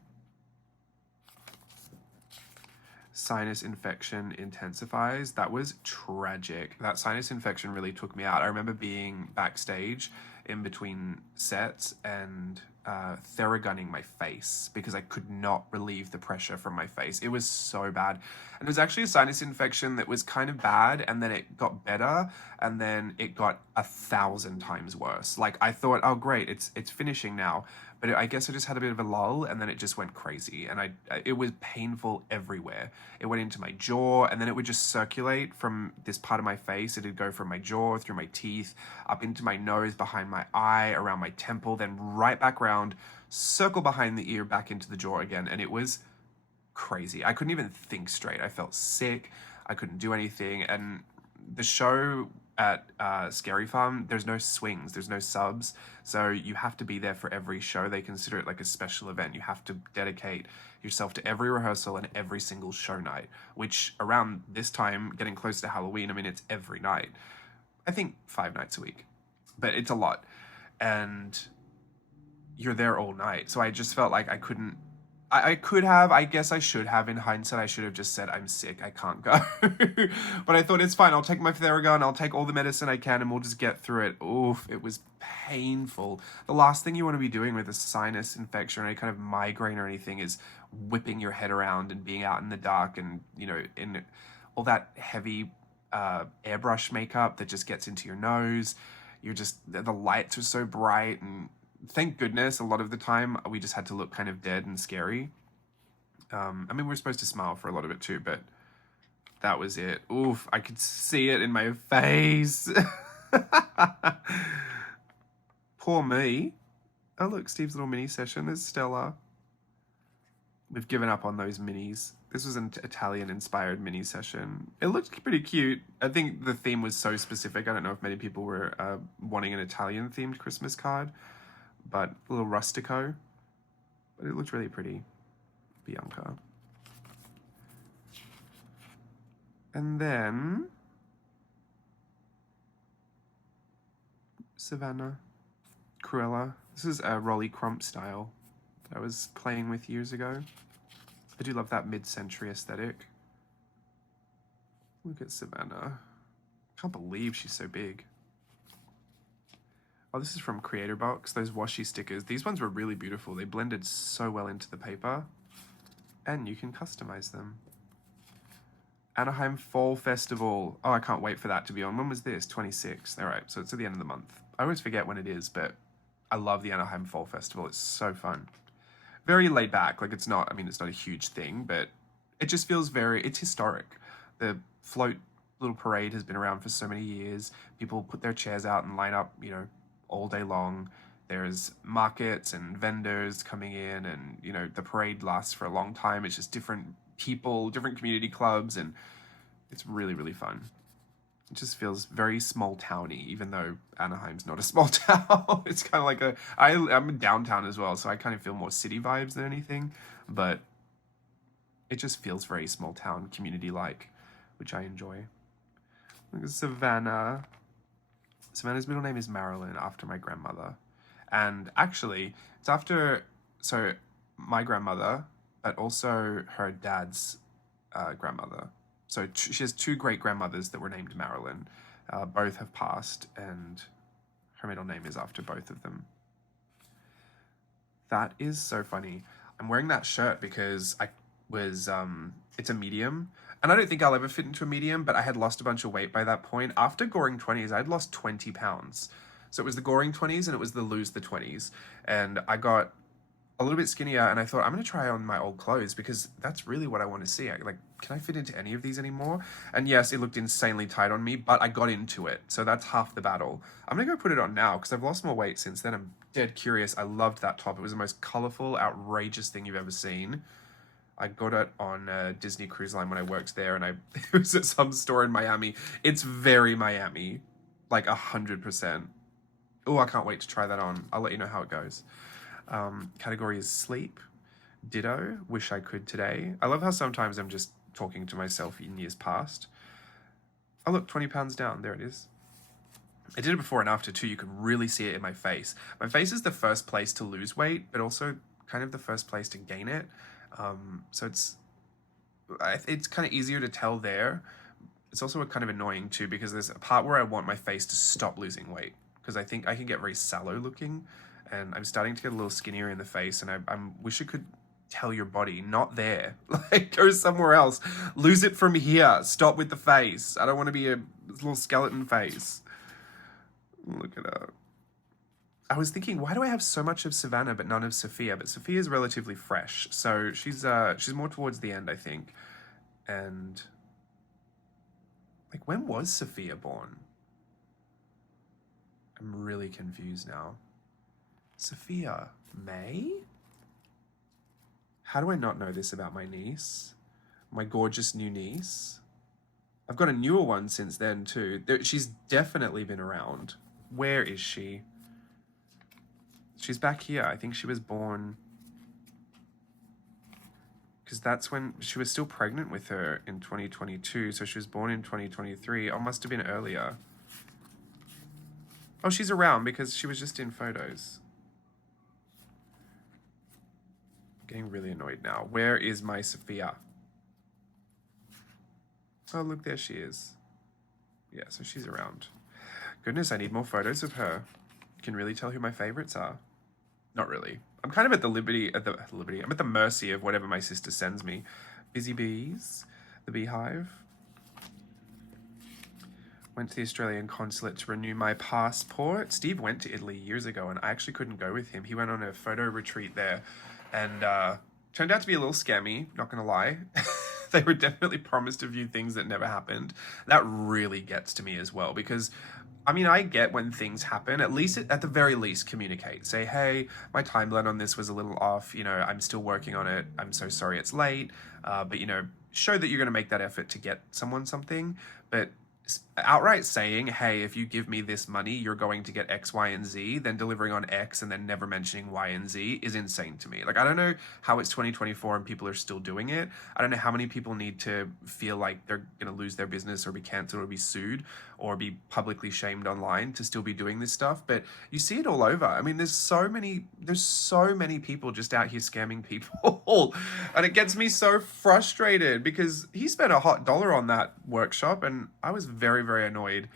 Sinus infection intensifies. That was tragic. That sinus infection really took me out. I remember being backstage in between sets and theragunning my face because I could not relieve the pressure from my face. It was so bad. And it was actually a sinus infection that was kind of bad, and then it got better, and then it got 1,000 times worse. Like, I thought, oh great, it's finishing now. But I guess I just had a bit of a lull, and then it just went crazy, and it was painful everywhere. It went into my jaw, and then it would just circulate from this part of my face. It'd go from my jaw, through my teeth, up into my nose, behind my eye, around my temple, then right back around, circle behind the ear, back into the jaw again, and it was crazy. I couldn't even think straight. I felt sick. I couldn't do anything, and the show at Scary Farm, there's no swings, there's no subs, so you have to be there for every show. They consider it like a special event. You have to dedicate yourself to every rehearsal and every single show night, which around this time, getting close to Halloween, I mean, it's every night. I think 5 nights a week, but it's a lot. And you're there all night. So I just felt like I couldn't. I could have, I guess I should have in hindsight, I should have just said, I'm sick, I can't go. But I thought it's fine, I'll take my Theragun, I'll take all the medicine I can, and we'll just get through it. Oof, it was painful. The last thing you want to be doing with a sinus infection or any kind of migraine or anything is whipping your head around and being out in the dark and, you know, in all that heavy airbrush makeup that just gets into your nose. You're just, the lights are so bright, and thank goodness a lot of the time we just had to look kind of dead and scary. I mean, we're supposed to smile for a lot of it too, but that was it. Oof, I could see it in my face. Poor me. Oh look, Steve's little mini session. There's Stella. We've given up on those minis. This was an Italian-inspired mini session. It looked pretty cute. I think the theme was so specific. I don't know if many people were wanting an Italian-themed Christmas card, but a little rustico. But it looked really pretty. Bianca. And then Savannah, Cruella. This is a Rolly Crump style that I was playing with years ago. I do love that mid-century aesthetic. Look at Savannah. Can't believe she's so big. Oh, this is from Creator Box, those washi stickers. These ones were really beautiful. They blended so well into the paper. And you can customize them. Anaheim Fall Festival. Oh, I can't wait for that to be on. When was this? 26. All right, so it's at the end of the month. I always forget when it is, but I love the Anaheim Fall Festival. It's so fun. Very laid back. Like, it's not, I mean, it's not a huge thing, but it just feels it's historic. The float little parade has been around for so many years. People put their chairs out and line up, you know, all day long. There's markets and vendors coming in, and, you know, the parade lasts for a long time. It's just different people, different community clubs, and it's really, really fun. It just feels very small towny, even though Anaheim's not a small town. It's kind of like I'm downtown as well, so I kind of feel more city vibes than anything, but it just feels very small town, community-like, which I enjoy. Look at Savannah. Savannah's middle name is Marilyn, after my grandmother. And actually, it's after, so my grandmother, but also her dad's grandmother. So she has two great-grandmothers that were named Marilyn. Both have passed, and her middle name is after both of them. That is so funny. I'm wearing that shirt because I was, it's a medium, and I don't think I'll ever fit into a medium, but I had lost a bunch of weight by that point. After Goring 20s, I'd lost 20 pounds. So it was the Goring 20s and it was the Lose the 20s. And I got a little bit skinnier, and I thought, I'm going to try on my old clothes because that's really what I want to see. Like, can I fit into any of these anymore? And yes, it looked insanely tight on me, but I got into it. So that's half the battle. I'm going to go put it on now because I've lost more weight since then. I'm dead curious. I loved that top. It was the most colorful, outrageous thing you've ever seen. I got it on Disney Cruise Line when I worked there, and it was at some store in Miami. It's very Miami, like 100%. Oh, I can't wait to try that on. I'll let you know how it goes. Category is sleep. Ditto. Wish I could today. I love how sometimes I'm just talking to myself in years past. Oh look, 20 pounds down. There it is. I did it before and after too. You could really see it in my face. My face is the first place to lose weight, but also kind of the first place to gain it. So it's kind of easier to tell there. It's also kind of annoying too, because there's a part where I want my face to stop losing weight, because I think I can get very sallow looking, and I'm starting to get a little skinnier in the face, and I wish it could tell your body, not there. Like, go somewhere else. Lose it from here. Stop with the face. I don't want to be a little skeleton face. Look at her. I was thinking, why do I have so much of Savannah but none of Sophia? But Sophia's relatively fresh, so she's more towards the end, I think. And like, when was Sophia born? I'm really confused now. Sophia, May? How do I not know this about my niece? My gorgeous new niece? I've got a newer one since then too. She's definitely been around. Where is she? She's back here. I think she was born, because that's when she was still pregnant with her in 2022. So she was born in 2023. Oh, must have been earlier. Oh, she's around because she was just in photos. Getting really annoyed now. Where is my Sophia? Oh, look, there she is. Yeah, so she's around. Goodness, I need more photos of her. You can really tell who my favorites are. Not really. I'm kind of at the I'm at the mercy of whatever my sister sends me. Busy Bees, the Beehive. Went to the Australian consulate to renew my passport. Steve went to Italy years ago and I actually couldn't go with him. He went on a photo retreat there and turned out to be a little scammy, not gonna lie. They were definitely promised a few things that never happened. That really gets to me as well because I mean, I get when things happen, at least at the very least communicate. Say, hey, my timeline on this was a little off, you know, I'm still working on it. I'm so sorry it's late. But, you know, show that you're going to make that effort to get someone something. But outright saying, hey, if you give me this money, you're going to get X, Y, and Z, then delivering on X and then never mentioning Y and Z is insane to me. Like, I don't know how it's 2024 and people are still doing it. I don't know how many people need to feel like they're going to lose their business or be canceled or be sued or be publicly shamed online to still be doing this stuff. But you see it all over. I mean, there's so many people just out here scamming people. And it gets me so frustrated because he spent a hot dollar on that workshop and I was very, very annoyed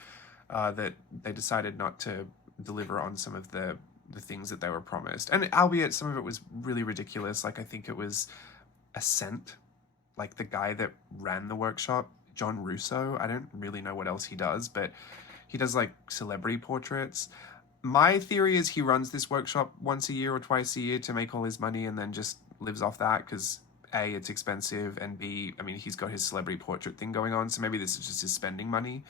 that they decided not to deliver on some of the things that they were promised. And albeit some of it was really ridiculous. Like I think it was a cent, like the guy that ran the workshop, John Russo. I don't really know what else he does, but he does like celebrity portraits. My theory is he runs this workshop once a year or twice a year to make all his money and then just lives off that because A, it's expensive, and B, I mean, he's got his celebrity portrait thing going on, so maybe this is just his spending money.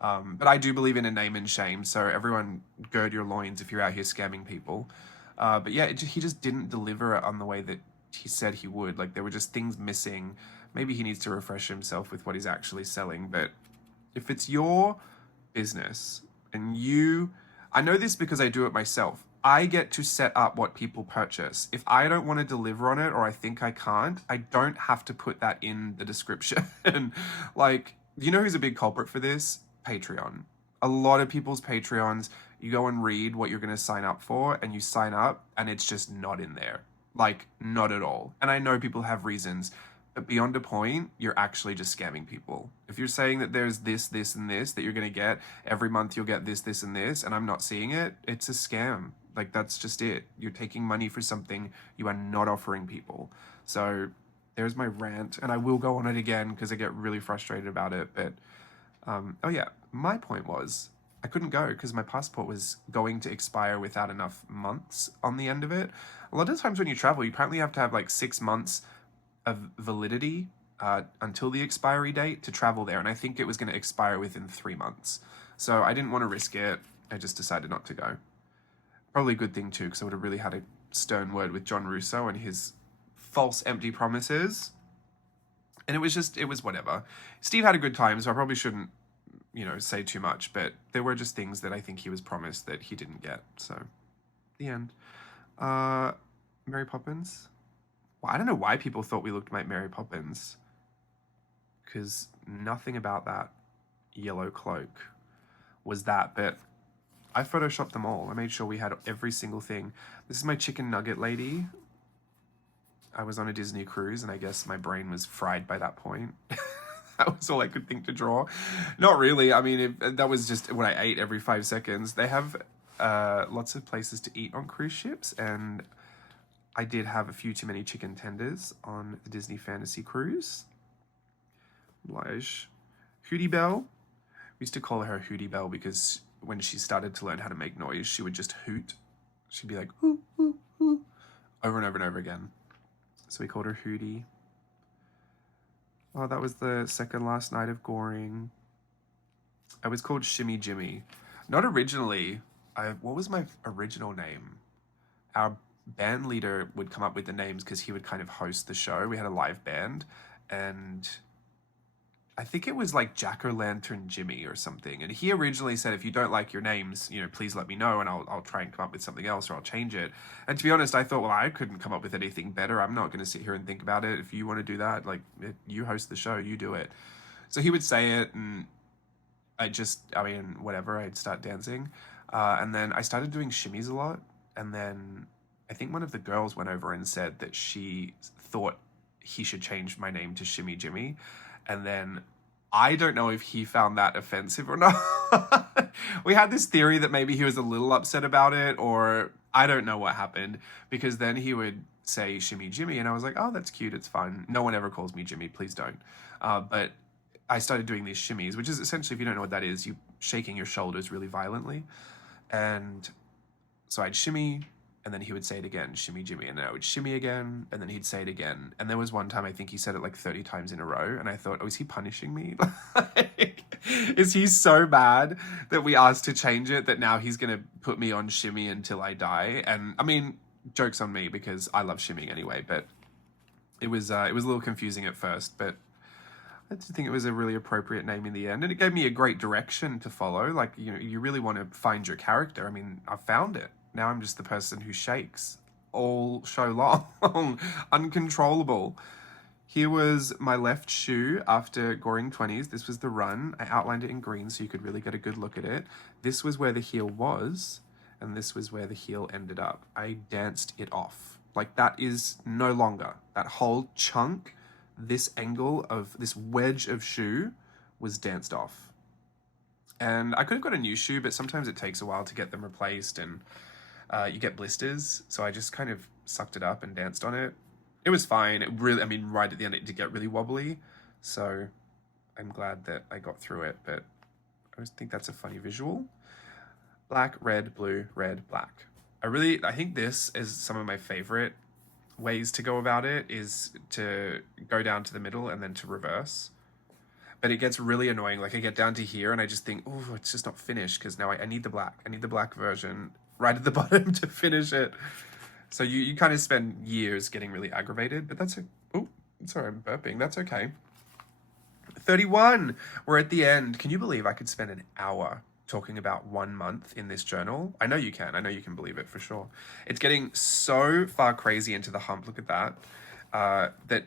But I do believe in a name and shame, so everyone gird your loins if you're out here scamming people. But yeah, he just didn't deliver it on the way that he said he would. Like, there were just things missing. Maybe he needs to refresh himself with what he's actually selling, but if it's your business and I know this because I do it myself. I get to set up what people purchase. If I don't want to deliver on it or I think I can't, I don't have to put that in the description. Like, you know who's a big culprit for this? Patreon. A lot of people's Patreons, you go and read what you're going to sign up for and you sign up and it's just not in there. Like, not at all. And I know people have reasons, but beyond a point, you're actually just scamming people. If you're saying that there's this, this, and this that you're going to get, every month you'll get this, this, and this, and I'm not seeing it, it's a scam. Like, that's just it. You're taking money for something you are not offering people. So there's my rant, and I will go on it again because I get really frustrated about it. But, oh yeah, my point was I couldn't go because my passport was going to expire without enough months on the end of it. A lot of times when you travel, you apparently have to have like 6 months of validity until the expiry date to travel there. And I think it was going to expire within 3 months. So I didn't want to risk it. I just decided not to go. Probably a good thing too, because I would have really had a stern word with John Russo and his false empty promises. And it was whatever. Steve had a good time, so I probably shouldn't, say too much, but there were just things that I think he was promised that he didn't get. So, the end. Mary Poppins. Well, I don't know why people thought we looked like Mary Poppins, because nothing about that yellow cloak was that, but I photoshopped them all. I made sure we had every single thing. This is my chicken nugget lady. I was on a Disney cruise, and I guess my brain was fried by that point. That was all I could think to draw. Not really. I mean, that was just what I ate every 5 seconds. They have lots of places to eat on cruise ships, and I did have a few too many chicken tenders on the Disney Fantasy Cruise. Voyage. Hootie Bell. We used to call her Hootie Bell because when she started to learn how to make noise, she would just hoot. She'd be like, hoo, hoo, hoo, over and over and over again. So we called her Hootie. Oh, that was the second last night of Goring. I was called Shimmy Jimmy. Not originally. What was my original name? Our band leader would come up with the names because he would kind of host the show. We had a live band, and I think it was like Jack-O-Lantern Jimmy or something. And he originally said, if you don't like your names, please let me know and I'll try and come up with something else or I'll change it. And to be honest, I thought, well, I couldn't come up with anything better. I'm not going to sit here and think about it. If you want to do that, you host the show, you do it. So he would say it, and whatever, I'd start dancing. And then I started doing shimmies a lot. And then I think one of the girls went over and said that she thought he should change my name to Shimmy Jimmy. And then I don't know if he found that offensive or not. We had this theory that maybe he was a little upset about it, or I don't know what happened, because then he would say Shimmy Jimmy, and I was like, oh, that's cute, it's fine. No one ever calls me Jimmy, please don't. But I started doing these shimmies, which is essentially, if you don't know what that is, you shaking your shoulders really violently. And so I'd shimmy, and then he would say it again, Shimmy Jimmy, and then I would shimmy again, and then he'd say it again. And there was one time I think he said it like 30 times in a row, and I thought, oh, is he punishing me? Like, is he so bad that we asked to change it that now he's gonna put me on shimmy until I die? And I mean, joke's on me because I love shimmying anyway, but it was a little confusing at first, but I just think it was a really appropriate name in the end, and it gave me a great direction to follow. Like, you know, you really want to find your character. I mean, I found it. Now I'm just the person who shakes all show long, uncontrollable. Here was my left shoe after Goring 20s. This was the run. I outlined it in green so you could really get a good look at it. This was where the heel was, and this was where the heel ended up. I danced it off. Like, that is no longer. That whole chunk, this angle of this wedge of shoe was danced off. And I could have got a new shoe, but sometimes it takes a while to get them replaced, and you get blisters. So I just kind of sucked it up and danced on it. It was fine. It really, I mean, right at the end, it did get really wobbly. So I'm glad that I got through it, but I just think that's a funny visual. Black, red, blue, red, black. I think this is some of my favorite ways to go about it, is to go down to the middle and then to reverse. But it gets really annoying. Like, I get down to here and I just think, oh, it's just not finished, because now I need the black. I need the black version right at the bottom to finish it. So you kind of spend years getting really aggravated, but that's oh, sorry, I'm burping. That's okay. 31. We're at the end. Can you believe I could spend an hour talking about 1 month in this journal? I know you can. I know you can believe it for sure. It's getting so far crazy into the hump. Look at that. That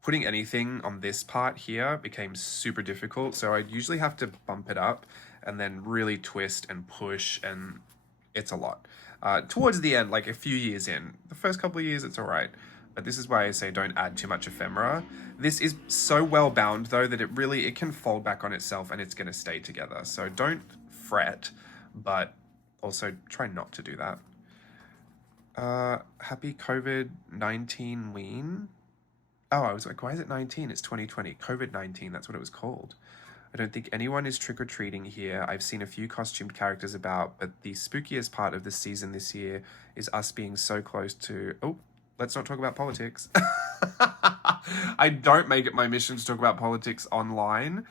putting anything on this part here became super difficult. So I'd usually have to bump it up and then really twist and push, and it's a lot. Towards the end, like a few years in, the first couple of years, it's all right. But this is why I say don't add too much ephemera. This is so well bound though that it can fold back on itself and it's gonna stay together. So don't fret, but also try not to do that. Happy COVID-19 ween. Oh, I was like, why is it 19? It's 2020. COVID-19, that's what it was called. I don't think anyone is trick-or-treating here. I've seen a few costumed characters about, but the spookiest part of the season this year is us being so close to... Oh, let's not talk about politics. I don't make it my mission to talk about politics online,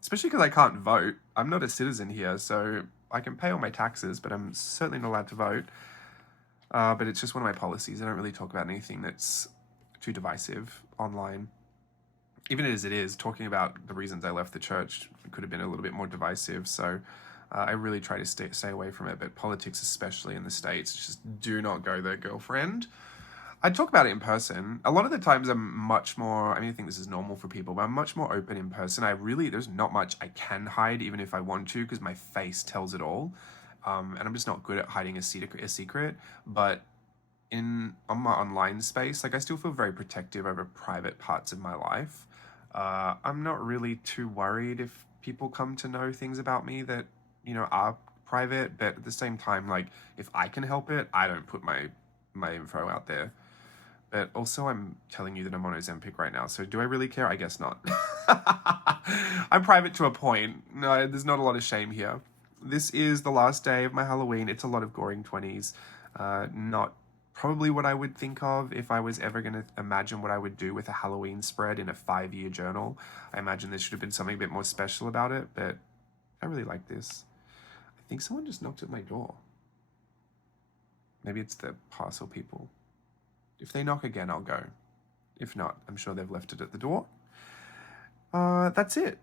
especially because I can't vote. I'm not a citizen here, so I can pay all my taxes, but I'm certainly not allowed to vote. But it's just one of my policies. I don't really talk about anything that's too divisive online. Even as it is, talking about the reasons I left the church could have been a little bit more divisive. So I really try to stay away from it. But politics, especially in the States, just do not go there, girlfriend. I talk about it in person. A lot of the times I'm much more, I mean, I think this is normal for people, but I'm much more open in person. There's not much I can hide, even if I want to, because my face tells it all. And I'm just not good at hiding a secret. But on my online space, like, I still feel very protective over private parts of my life. I'm not really too worried if people come to know things about me that, you know, are private, but at the same time, like, if I can help it, I don't put my info out there. But also, I'm telling you that I'm on Ozempic right now, so do I really care? I guess not. I'm private to a point. No, there's not a lot of shame here. This is the last day of my Halloween. It's a lot of Goring 20s. Not probably what I would think of if I was ever going to imagine what I would do with a Halloween spread in a 5-year journal. I imagine there should have been something a bit more special about it, but I really like this. I think someone just knocked at my door. Maybe it's the parcel people. If they knock again, I'll go. If not, I'm sure they've left it at the door. That's it.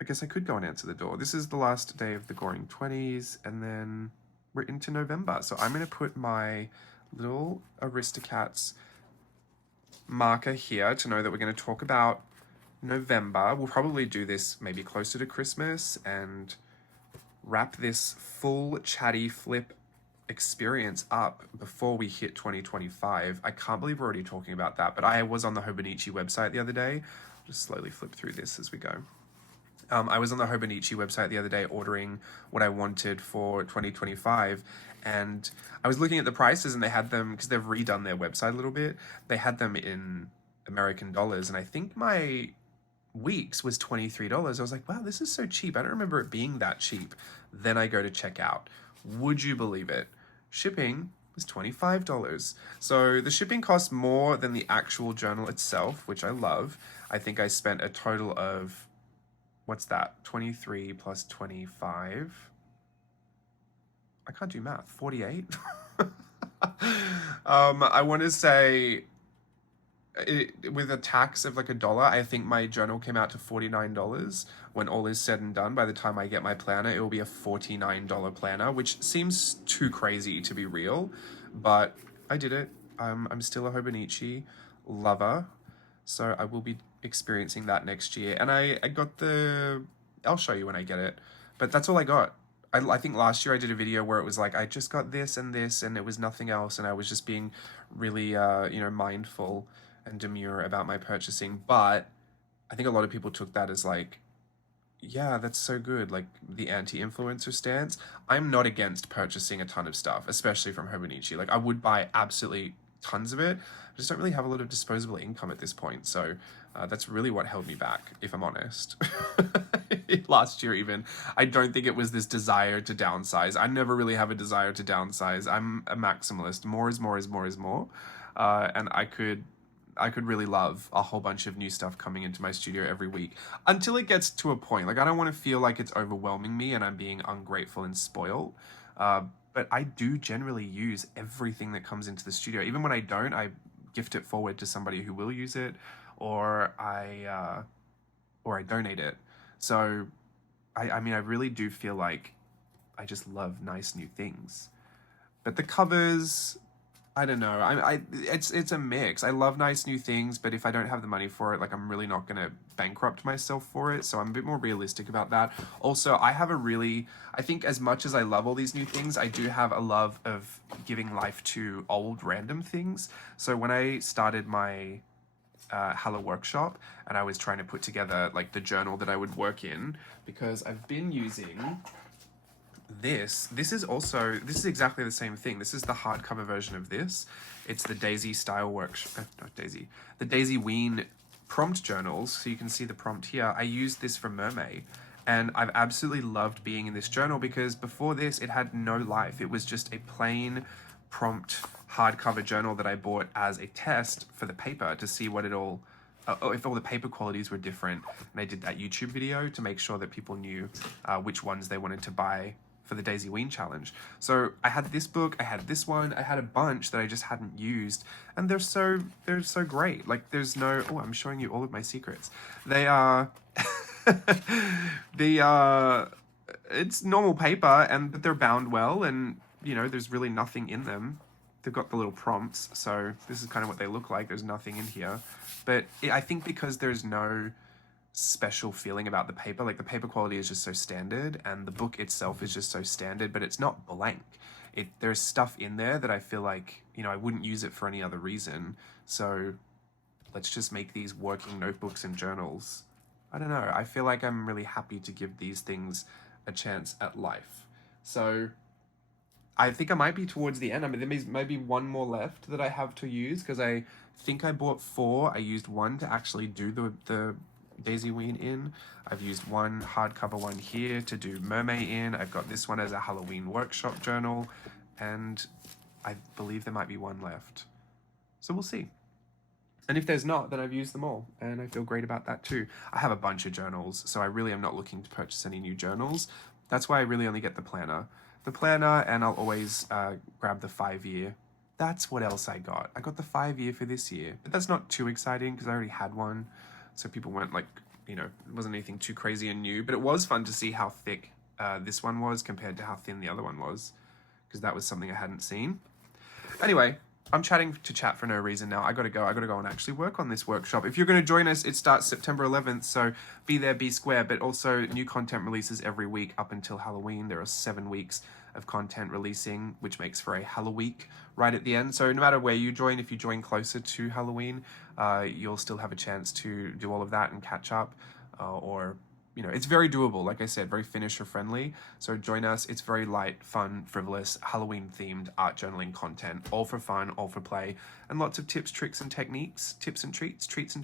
I guess I could go and answer the door. This is the last day of the Goring 20s, and then we're into November. So I'm going to put my little Aristocats marker here to know that we're going to talk about November. We'll probably do this maybe closer to Christmas and wrap this full chatty flip experience up before we hit 2025. I can't believe we're already talking about that, but I was on the Hobonichi website the other day. Just slowly flip through this as we go. I was on the Hobonichi website the other day ordering what I wanted for 2025, and I was looking at the prices, and they had them, because they've redone their website a little bit, they had them in American dollars, and I think my weeks was $23. I was like, wow, this is so cheap. I don't remember it being that cheap. Then I go to check out. Would you believe it? Shipping was $25. So the shipping costs more than the actual journal itself, which I love. I think I spent a total of, what's that? 23 plus 25. I can't do math. 48. I want to say with a tax of like $1, I think my journal came out to $49. When all is said and done, by the time I get my planner, it will be a $49 planner, which seems too crazy to be real, but I did it. I'm still a Hobonichi lover, so I will be experiencing that next year. And I got I'll show you when I get it, but that's all I got. I think last year I did a video where it was like, I just got this, and it was nothing else, and I was just being really, mindful and demure about my purchasing. But I think a lot of people took that as like, yeah, that's so good, like the anti-influencer stance. I'm not against purchasing a ton of stuff, especially from Hobonichi. Like, I would buy absolutely tons of it. I just don't really have a lot of disposable income at this point, so that's really what held me back, if I'm honest. Last year even, I don't think it was this desire to downsize. I never really have a desire to downsize. I'm a maximalist. More is more is more is more. And I could really love a whole bunch of new stuff coming into my studio every week, until it gets to a point. Like, I don't want to feel like it's overwhelming me and I'm being ungrateful and spoiled. But I do generally use everything that comes into the studio. Even when I don't, I gift it forward to somebody who will use it, or I donate it. So, I mean, I really do feel like I just love nice new things. But the covers, I don't know. It's a mix. I love nice new things, but if I don't have the money for it, like, I'm really not gonna bankrupt myself for it. So I'm a bit more realistic about that. Also, I think as much as I love all these new things, I do have a love of giving life to old random things. So when I started my Hello workshop, and I was trying to put together like the journal that I would work in, because I've been using this is exactly the same thing. This is the hardcover version of this. It's the Daisy style the Daisy Ween prompt journals. So you can see the prompt here. I used this for Mermaid, and I've absolutely loved being in this journal, because before this it had no life. It was just a plain prompt hardcover journal that I bought as a test for the paper to see what it all if all the paper qualities were different. And I did that YouTube video to make sure that people knew which ones they wanted to buy for the Daisy Ween challenge. So I had this book, I had this one, I had a bunch that I just hadn't used, and they're so great. Like, there's no, I'm showing you all of my secrets. They are it's normal paper, but they're bound well, and there's really nothing in them. They've got the little prompts, so this is kind of what they look like. There's nothing in here, but I think because there's no special feeling about the paper, like the paper quality is just so standard, and the book itself is just so standard, but it's not blank. There's stuff in there that I feel like, I wouldn't use it for any other reason. So let's just make these working notebooks and journals. I don't know. I feel like I'm really happy to give these things a chance at life. So I think I might be towards the end. I mean, there might be one more left that I have to use, because I think I bought 4. I used 1 to actually do the Daisy Ween in. I've used 1 hardcover one here to do Mermaid in. I've got this one as a Halloween workshop journal, and I believe there might be 1 left. So we'll see. And if there's not, then I've used them all, and I feel great about that too. I have a bunch of journals, so I really am not looking to purchase any new journals. That's why I really only get the planner. And I'll always grab the 5-year. That's what else I got. I got the 5-year for this year, but that's not too exciting because I already had one. So people weren't like, it wasn't anything too crazy and new, but it was fun to see how thick this one was compared to how thin the other one was, because that was something I hadn't seen. Anyway, I'm chatting to chat for no reason now. I gotta go and actually work on this workshop. If you're gonna join us, it starts September 11th, so be there, be square. But also new content releases every week up until Halloween. There are 7 weeks of content releasing, which makes for a Halloweek right at the end. So no matter where you join, if you join closer to Halloween, you'll still have a chance to do all of that and catch up, or you know, it's very doable. Like I said, very finisher friendly. So join us. It's very light, fun, frivolous, Halloween themed art journaling content, all for fun, all for play, and lots of tips, tricks, and techniques, tips and treats, trick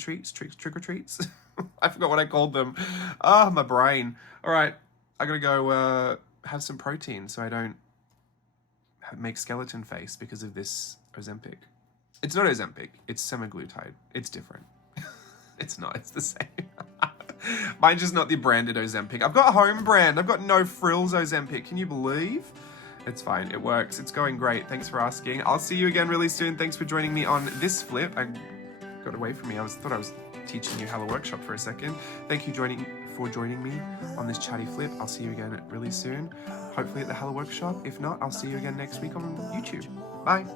or treats. I forgot what I called them. Ah, my brain. All right, I gotta go have some protein so I don't make skeleton face because of this Ozempic. It's not Ozempic, it's semaglutide. It's different. It's not, it's the same. Mine's just not the branded Ozempic. I've got home brand. I've got no frills Ozempic. Can you believe? It's fine. It works. It's going great. Thanks for asking. I'll see you again really soon. Thanks for joining me on this flip. I got away from me. Thought I was teaching you Hello Workshop for a second. Thank you for joining me on this chatty flip. I'll see you again really soon. Hopefully at the Hello Workshop. If not, I'll see you again next week on YouTube. Bye.